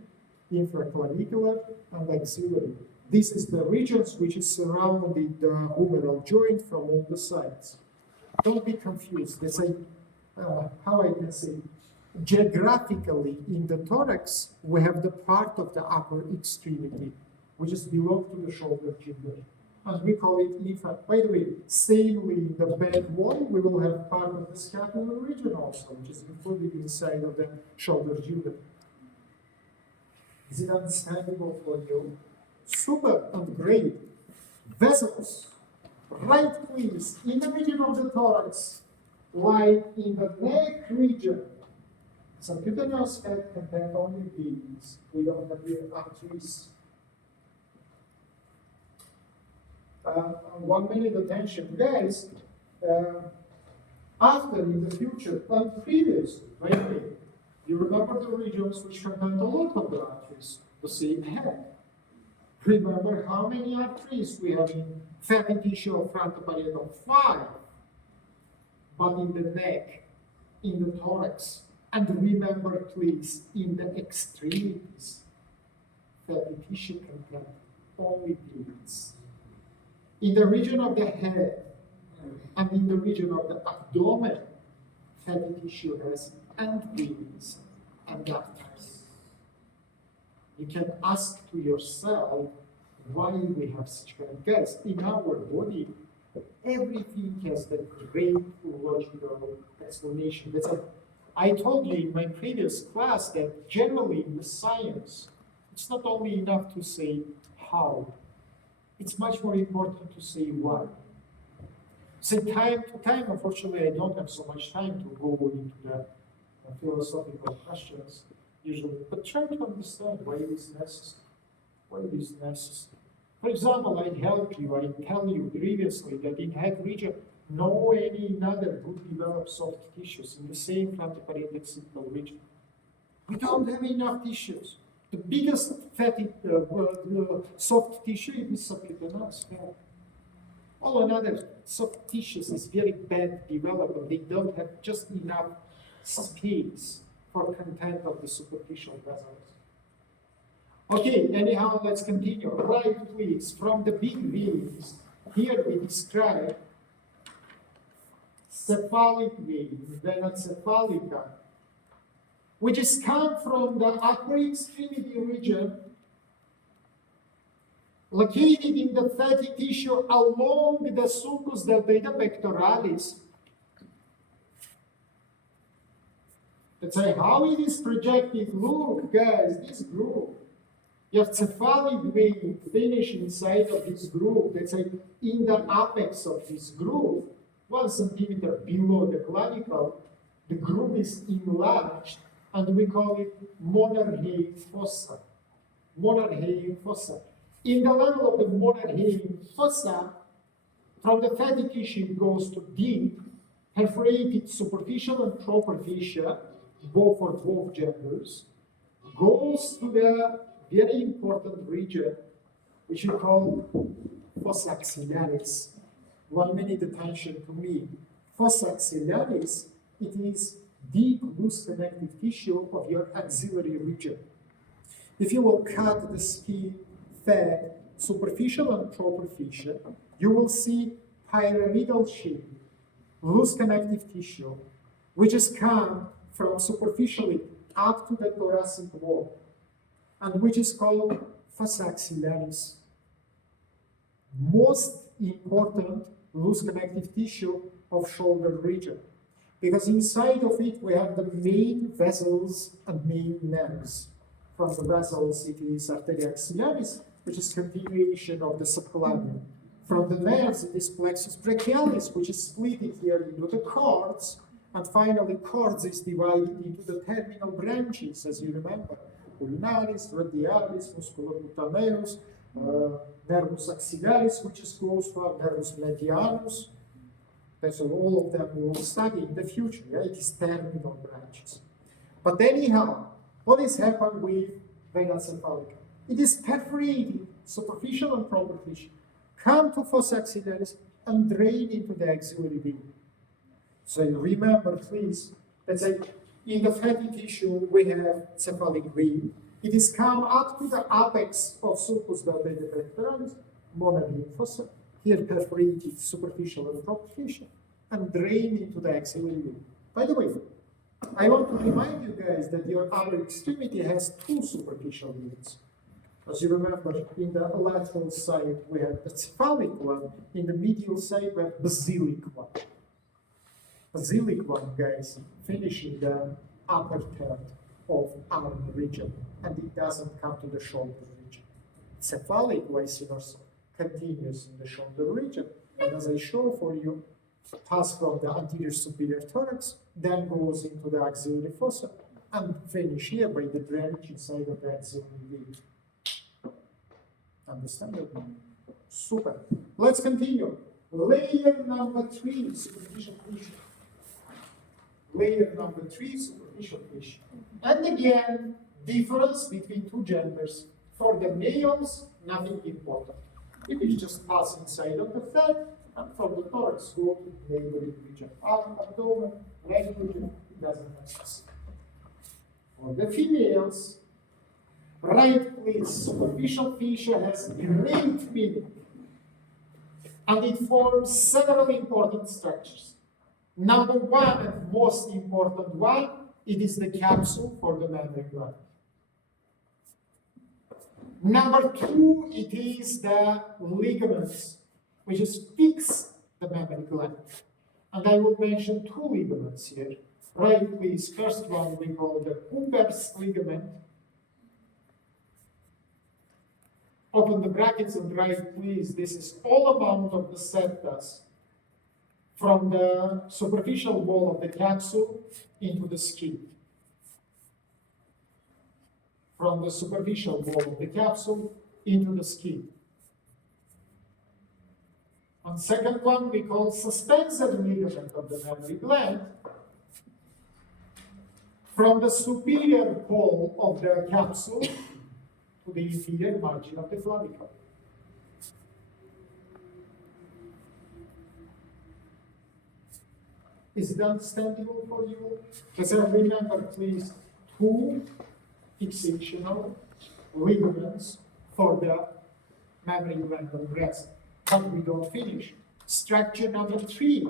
infraclavicular, and axillary. This is the regions which is surrounding the humeral joint from all the sides. Don't be confused. There's how I can say, geographically in the thorax, we have the part of the upper extremity, which is below to the shoulder girdle. And we call it infra. By the way, samely in the back wall, we will have part of the scapular region also, which is included inside of the shoulder girdle. Is it understandable for you? Super and great. Vessels, right, please, in the region of the thorax, like in the neck region. Subcutaneous fat contain only veins. We don't have the arteries. 1 minute attention, guys. After, in the future, and previously, right? You remember the regions which contain a lot of the arteries, the same head. Remember how many arteries we have in fatty tissue of frontoparietal? 5. But in the neck, in the thorax, and remember, please, in the extremities, fatty tissue contains only veins. In the region of the head and in the region of the abdomen, fatty tissue has and veins and arteries. You can ask to yourself why we have such kind of gas. In our body, everything has the great logical explanation. That's it. I told you in my previous class that generally in the science, it's not only enough to say how. It's much more important to say why. So time to time, unfortunately, I don't have so much time to go into the philosophical questions usually, but try to understand why it is necessary. Why it is necessary. For example, I help you, I tell you previously that in head region, no any other good developed soft tissues in the same frontoparietal occipital region. We don't have enough tissues. The biggest fatty soft tissue is subcutaneous fat. All another soft tissues is very bad developed. They don't have just enough space for content of the superficial vessels. Okay, anyhow, let's continue. Right, please, from the big veins, here we describe cephalic vein, vena cephalica, which is come from the upper extremity region, located in the fatty tissue along the sulcus deltoida pectoralis, Let's say how it is projected. Look, guys, this groove. You have cephalic vein finish inside of this groove. Let's say in the apex of this groove, 1 centimeter below the clavicle, the groove is enlarged, and we call it Monerheim fossa. Monerheim fossa. In the level of the Monerheim fossa, from the fatty tissue it goes to deep, perforated superficial and proper fascia, both for both genders, goes to the very important region, which we call fossa axillaris. 1 minute attention to me. Fossa axillaris, it is deep loose connective tissue of your axillary region. If you will cut the skin, fat, superficial and proper fascia, you will see pyramidal shape, loose connective tissue, which is come from superficially up to the thoracic wall, and which is called fossa axillaris. Most important loose connective tissue of shoulder region, because inside of it we have the main vessels and main nerves. From the vessels it is arteria axillaris, which is continuation of the subclavian. From the nerves it is plexus brachialis, which is split here into the cords, and finally cords is divided into the terminal branches, as you remember. Ulnaris, radialis, musculocutaneus, nervus axillaris, which is close to our nervus medianus. So all of them we will study in the future. Yeah? It is terminal branches. But anyhow, what is happened with vena cephalica? It is perforated, superficial and proper tissue, come to fossa axillaris and drain into the axillary vein. So remember, please, let's say in the fatty tissue we have cephalic vein. It is come up to the apex of sulcus deltae pectoralis, Monerheim fossa, here perforated, superficial and proper tissue, and drain into the axillary vein. By the way, I want to remind you guys that your upper extremity has 2 superficial veins. As you remember, in the lateral side we have the cephalic one, in the medial side we have basilic one. Basilic one, guys, finishing the upper third of arm region, and it doesn't come to the shoulder region. Cephalic, vice versa, continues in the shoulder region, and as I show for you, pass from the anterior superior thorax, then goes into the axillary fossa, and finish here by the drainage inside of the axillary vein. Understand that? Super. Let's continue. Layer number 3, superficial tissue. Layer number 3, superficial tissue. And again, difference between 2 genders. For the males, nothing important. It is just pass inside of the fat, and from the thorax go to the neighboring region. Arm, abdomen, right region, it doesn't matter. For the females, right, please, superficial fascia has great meaning, and it forms several important structures. Number 1 and most important one, it is the capsule for the mammary gland. Number 2, it is the ligaments, which is fix the mammary gland. And I will mention 2 ligaments here. Right, please, first one we call the Cooper's ligament. Open the brackets and write, please, this is all amount of the septas from the superficial wall of the capsule into the skin. From the superficial wall of the capsule into the skin. And second one we call suspensor ligament of the mammary gland, from the superior pole of the capsule to the inferior margin of the clavicle. Is it understandable for you? Because remember, please, 2 fixational ligaments for the mammary gland and breast. But we don't finish. Structure number 3.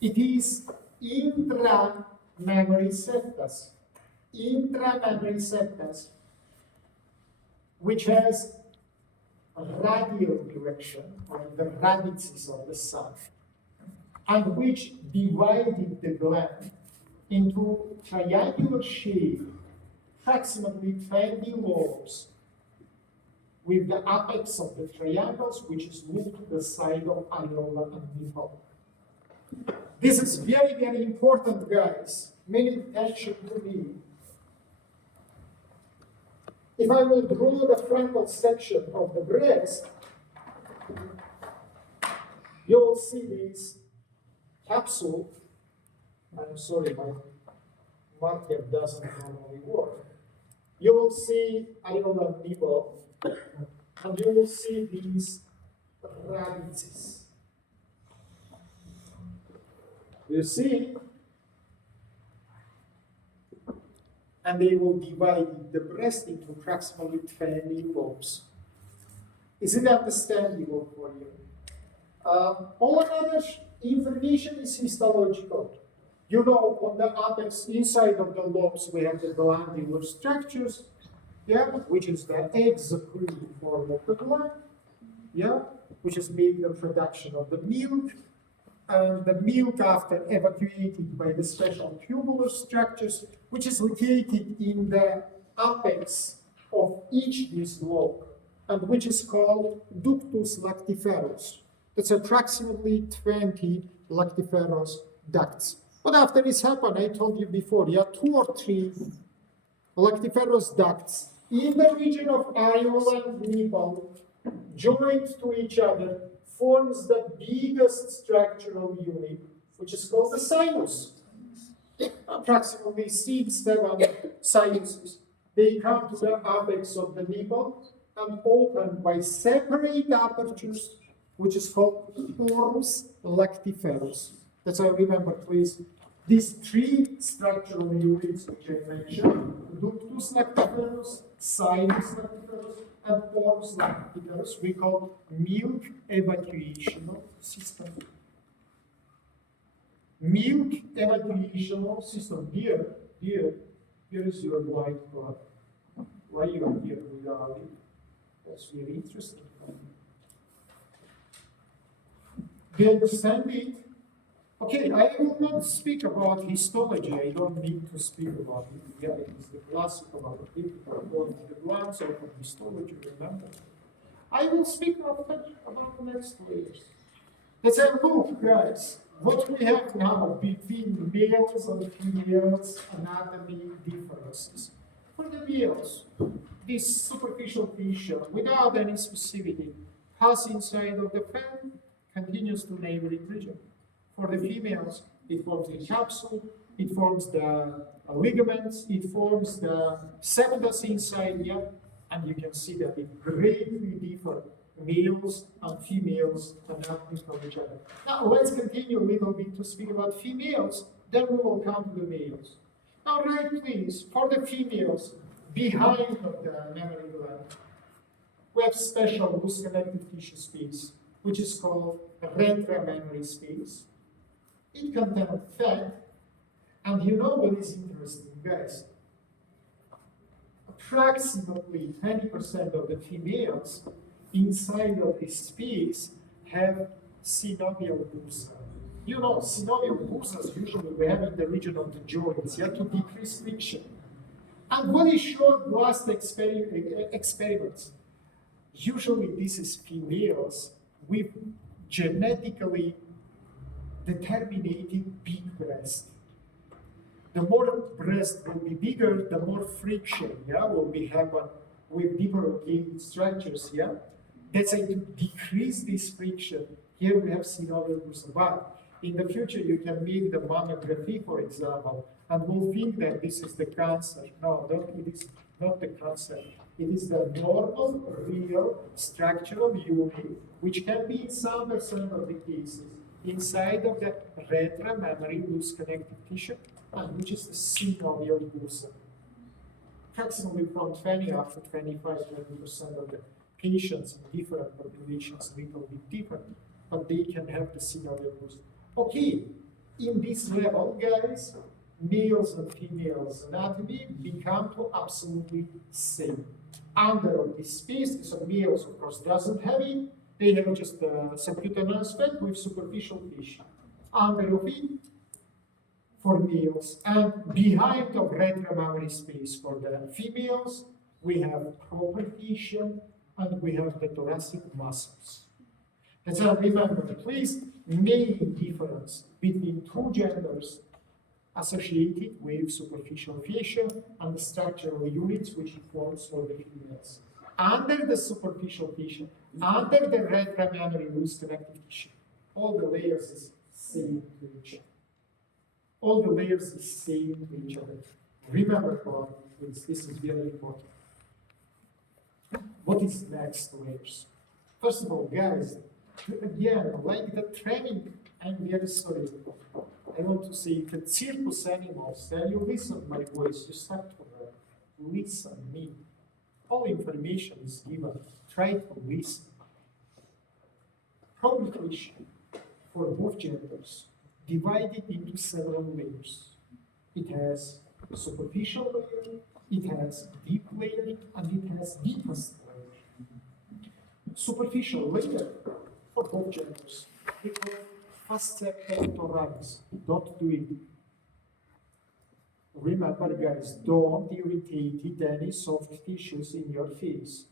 It is intramammary septus. Intramammary septus, which has a radial direction, like the radixes of the sun, and which divided the gland into triangular shape, approximately 20 lobes, with the apex of the triangles, which is moved to the side of areola and nipple. This is very, very important, guys. Many attention to me. If I will draw the frontal section of the breast, you will see this capsule. I'm sorry, my marker doesn't normally work. You will see areola and nipple, and you will see these radices. You see? And they will divide the breast into approximately 20 lobes. Is it understandable for you? All other information is histological. You know, on the apex, inside of the lobes, we have the glandular structures, yeah, which is the exocrine form of the gland, yeah, which is making the production of the milk. And the milk, after evacuated by the special tubular structures, which is located in the apex of each this lobe, and which is called ductus lactiferus. That's approximately 20 lactiferous ducts. But after this happened, I told you before, you have 2 or 3 lactiferous ducts in the region of areola and nipple, joined to each other, forms the biggest structural unit, which is called the sinus. Approximately 6-7 sinuses. They come to the apex of the nipple and open by separate apertures, which is called pores lactiferus. That's how I remember, please. These 3 structural units which I mentioned, ductus lactiferus, sinus lactiferus, and pores lactiferus, we call milk evacuation system. Milk evacuation system. Here is your white card. Why you are here without it? That's very interesting. Do you understand it? Okay, I will not speak about histology. I don't need to speak about it. Yeah, it is the classical about the glands or histology, remember. I will speak about the next layers. Let's have a look, guys. What we have now between males and females anatomy differences. For the males, this superficial tissue, without any specificity, passes inside of the fan, continues to neighboring region. For the females, it forms a capsule, it forms the ligaments, it forms the septus inside here, and you can see that it greatly differs males and females anatomy from each other. Now let's continue a little bit to speak about females, then we will come to the males. Now right please, for the females, behind of the mammary gland, we have special loose connective tissue space, which is called retramammary space. It contains fat, and you know what is interesting, guys? Approximately 20% of the females inside of this space have synovial bursa. You know, synovial bursas usually we have in the region of the joints, to decrease friction. And what is shown last experiments? Usually this is females with genetically determinating big breast. The more breast will be bigger, the more friction, will be happen with deeper located structures, That's to decrease this friction. Here we have synovial bursa. But in the future, you can make the mammography, for example, and we'll think that this is the cancer. No, it is not the cancer. It is the normal, real structural unit, which can be in some percent of the cases inside of the retramammary loose connective tissue, and which is the synovial bursa. Approximately from 20 up to 25-20% of the patients in different populations, a little bit different, but they can have the synovial bursa. Okay, in this level, guys, males and females anatomy become to absolutely same. Under this space, so males, of course, doesn't have it. They have just a subcutaneous fat with superficial tissue. Under of it, for males, and behind the retromammary space for the females, we have proper fascia and we have the thoracic muscles. And so remember, please, main difference between two genders associated with superficial fascia and the structural units which it forms for the females. Under the superficial fascia, under the retromammary loose connective tissue, all the layers is same to each other. All the layers is same to each other. Remember, please, this is very important. What is next layers? First of all, guys, again, like the training, I'm very sorry. I want to say the circus animals, then you listen my voice, you start to listen me. All information is given. Try to listen. Communication for both genders divided into several layers. It has superficial layer, it has deep layer, and it has deepest layer. Superficial layer for both genders. We call fascia pectoralis. Don't do it. Remember, guys, don't irritate any soft tissues in your face.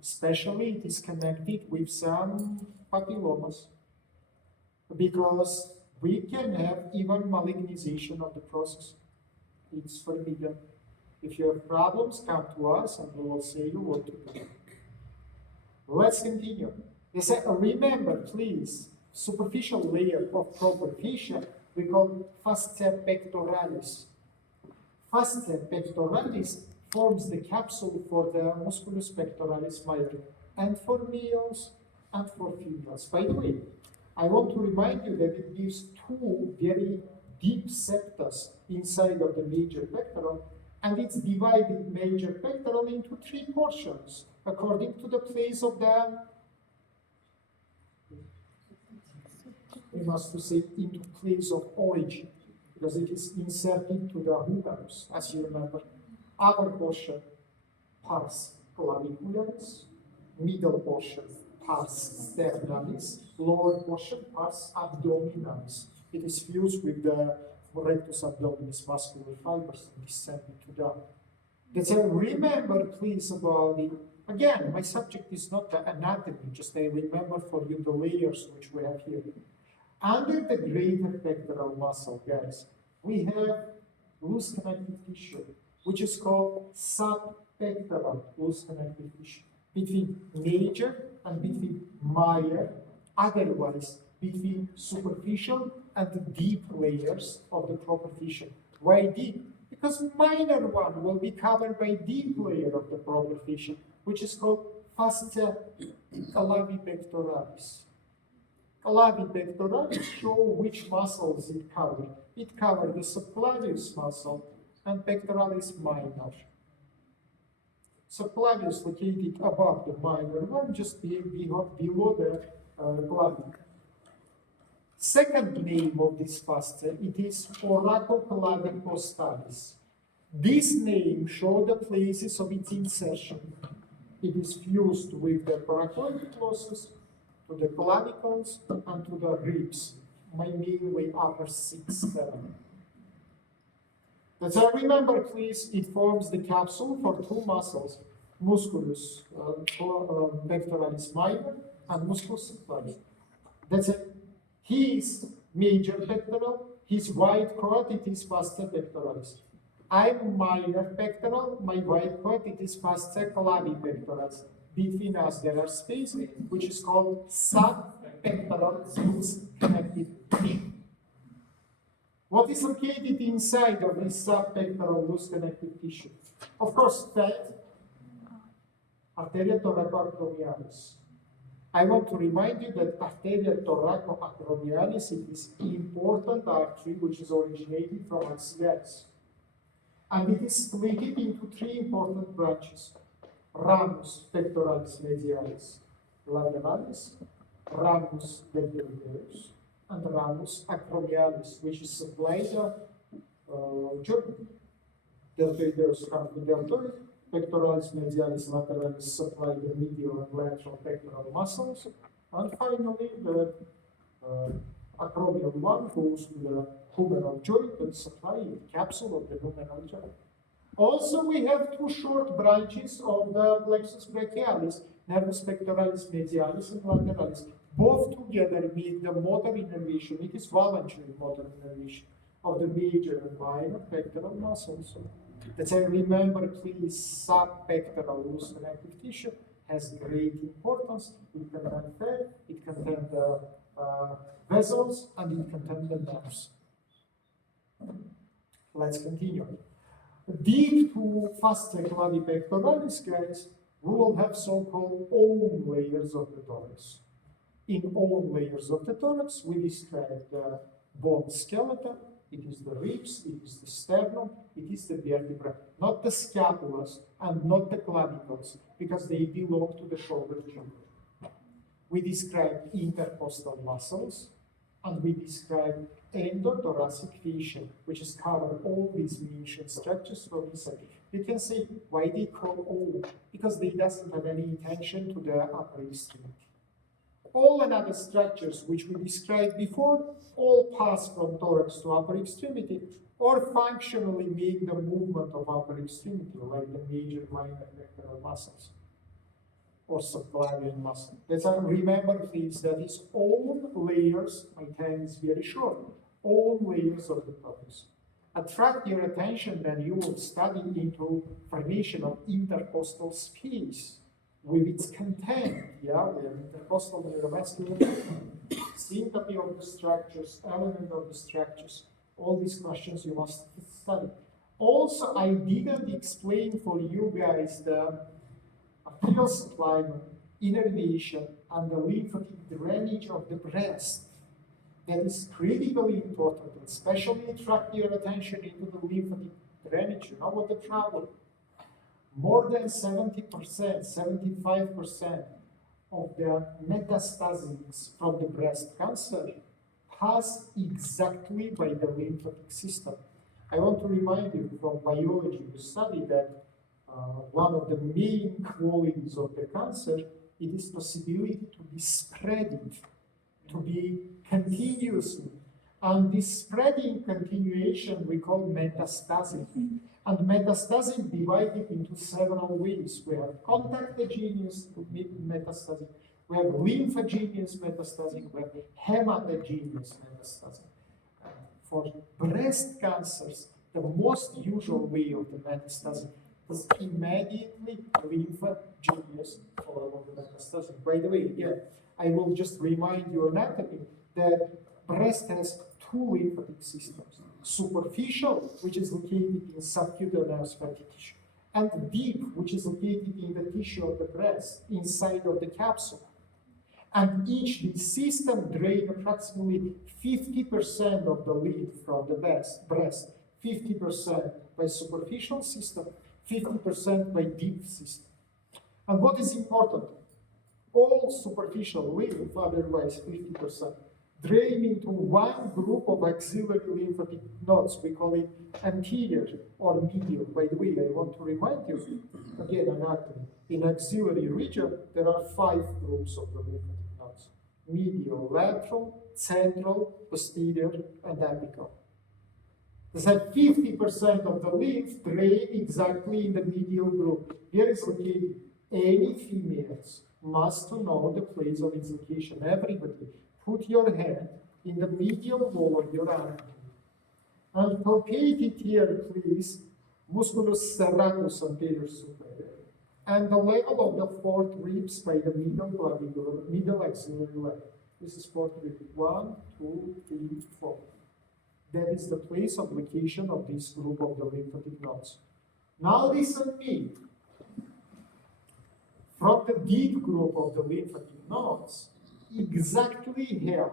Especially it is connected with some papillomas, because we can have even malignization of the process. It's forbidden. If you have problems, come to us and we will say you what to do. Let's continue. Remember, please, superficial layer of proper fascia we call fascia pectoralis. Fascia pectoralis forms the capsule for the musculus pectoralis major, and for males and for females. By the way, I want to remind you that it gives two very deep septas inside of the major pectoral, and it's divided major pectoral into three portions according to the place of the, we must say, into place of origin, because it is inserted to the humerus, as you remember. Upper portion, pars clavicularis, middle portion, pars sternalis, lower portion, pars abdominalis. It is fused with the rectus abdominis muscular fibers and descending to down. That's why remember, please, about the, again, my subject is not the anatomy, just I remember for you the layers which we have here. Under the greater pectoral muscle, guys, we have loose connective tissue, which is called subpectoral loose connective tissue, between major and between minor, otherwise between superficial and deep layers of the proper tissue. Why deep? Because minor one will be covered by deep layer of the proper tissue, which is called fascia clavipectoralis. Clavipectoralis show which muscles it covers. It covers the subclavius muscle and pectoralis minor. Subclavius located above the minor one, just below the clavicle. Second name of this fascia, it is thoracoclavicostalis. This name shows the places of its insertion. It is fused with the thoracoid plexus, to the clavicles, and to the ribs, mainly upper 6, 7. Let's remember, please, it forms the capsule for two muscles, musculus pectoralis minor and musculus subclavius. That's it. His major pectoral, his wide quad, it is fascia pectoralis. I'm minor pectoral, my wide quad, it is fascia clavipectoralis. Between us there are space, which is called subpectoral loose connective tissue. What is located inside of this subpectoral loose connective tissue? Of course, fat, arteria thoracoacromialis. I want to remind you that arteria thoracoacromialis is an important artery which is originated from axillaris. And it is split into three important branches: ramus pectoralis medialis, lateralis, ramus deltoideus, and ramus acromialis, which is supplied joint. Deltoideus comes to deltoid, pectoralis medialis, lateralis supply the medial and lateral pectoral muscles, and finally the acromial one goes to the humeral joint and supply the capsule of the humeral joint. Also, we have two short branches of the plexus brachialis, nervus pectoralis medialis and lateralis. Both together make the motor innervation. It is voluntary motor innervation of the major and minor pectoral muscles. Let's say, remember, please, subpectoral loose connective tissue has great importance. It contains fat, it contains the vessels, and it contains the nerves. Let's continue. Deep to fascia clavipectoralis, guys, we will have so-called own layers of the thorax. In all layers of the thorax, we describe the bone skeleton. It is the ribs, it is the sternum, it is the vertebra, not the scapulas and not the clavicles, because they belong to the shoulder joint. We describe intercostal muscles, and we describe endothoracic fascia, which is covered all these mentioned structures from inside. You can say why they call all, because they doesn't have any attention to the upper extremity. All another structures which we described before all pass from thorax to upper extremity or functionally make the movement of upper extremity, like the major minor pectoral muscles or subclavian muscle. Let's remember, please, that is all layers, my time is very short, all layers of the thorax. Attract your attention, then you will study into formation of intercostal space with its content, we have intercostal neurovascular, syncope of the structures, element of the structures, all these questions you must study. Also, I didn't explain for you guys the arterial supply, innervation, and the lymphatic drainage of the breast. That is critically important, especially attract your attention into the lymphatic drainage. You know what the problem? More than 70%, 75% of the metastases from the breast cancer pass exactly by the lymphatic system. I want to remind you from biology, you study that one of the main qualities of the cancer it is possibility to be spreading, to be continuously. And this spreading continuation we call metastasis. And metastasis divided into several ways. We have contact-genous metastasis, we have lymphogenous metastasis, we have hematogenous metastasis. For breast cancers, the most usual way of the metastasis is immediately lymphogenous form of the metastasis. By the way, again, I will just remind you anatomy that breast has two lymphatic systems. Superficial, which is located in subcutaneous fatty tissue, and deep, which is located in the tissue of the breast, inside of the capsule. And each system drains approximately 50% of the lymph from the breast, 50% by superficial system, 50% by deep system. And what is important? All superficial lymph, otherwise 50%, drain into one group of axillary lymphatic nodes. We call it anterior or medial. By the way, I want to remind you, again, anatomy. In axillary region, there are 5 groups of the lymphatic nodes. Medial, lateral, central, posterior, and apical. That 50% of the lymph drain exactly in the medial group. Here is located. Any females must know the place of its location. Everybody. Put your hand in the medial wall of your arm. And palpate it here, please, musculus serratus anterior superior. And the level of the 4th ribs by the middle clavicular, middle axillary level. This is 4th rib. 1, 2, 3, 4. That is the place of location of this group of the lymphatic nodes. Now listen me. From the deep group of the lymphatic nodes, exactly half,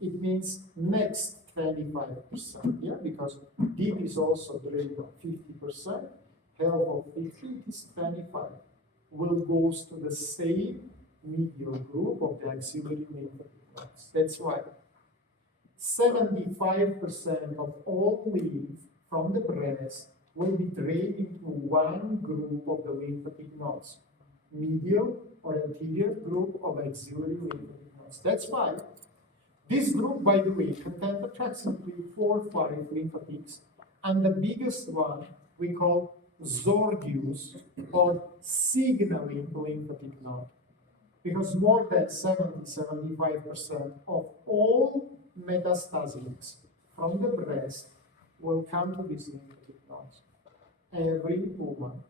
it means next 25%, yeah, because deep is also drained of 50%, half of 50 is 25, will goes to the same medial group of the axillary lymphatic nodes. That's why 75% of all lymph from the breast will be drained into one group of the lymphatic nodes. Medial or anterior group of axillary lymphatic nodes. That's why This group, by the way, contains approximately 4 or 5 lymphatics, and the biggest one we call Zordius, or signaling lymphatic node, because more than 70-75% of all metastasics from the breast will come to these lymphatic nodes. Every woman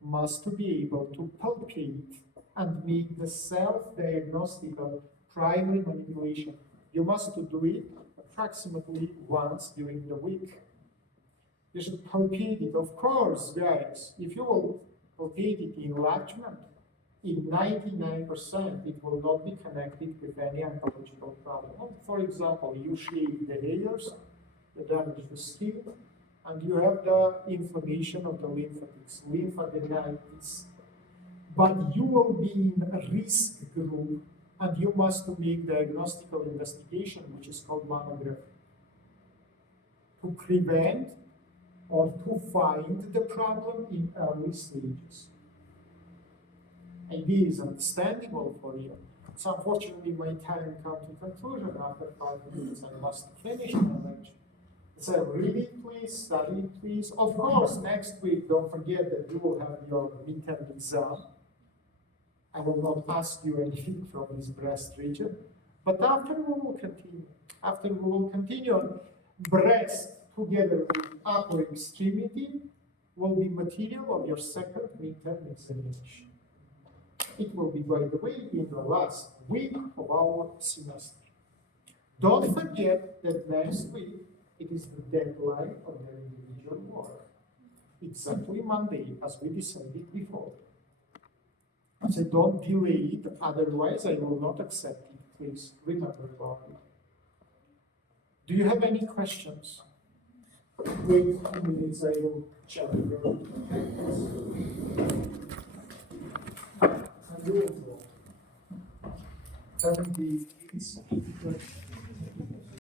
must be able to palpate and make the self-diagnostical primary manipulation. You must do it approximately once during the week. You should palpate it, of course, guys. If you will palpate it in enlargement, in 99%, it will not be connected with any oncological problem. For example, you shave the hairs, you damage the skin, and you have the inflammation of the lymphatics, lymphadenitis. But you will be in a risk group, and you must make diagnostical investigation, which is called mammography, to prevent or to find the problem in early stages. And this is understandable for you. So unfortunately, my time comes to conclusion. After 5 minutes, I must finish my lecture. So read it, please, study it, please. Of course, next week, don't forget that you will have your midterm exam. I will not ask you anything from this breast region, but after we will continue. After we will continue on breast together with upper extremity will be material of your second midterm examination. It will be, by the way, in the last week of our semester. Don't forget that next week it is the deadline of the individual work. Exactly Monday, as we decided before. So don't delay it, otherwise I will not accept it. Please remember about it. Do you have any questions? Wait 2 minutes, I will check your and you will go. 70 is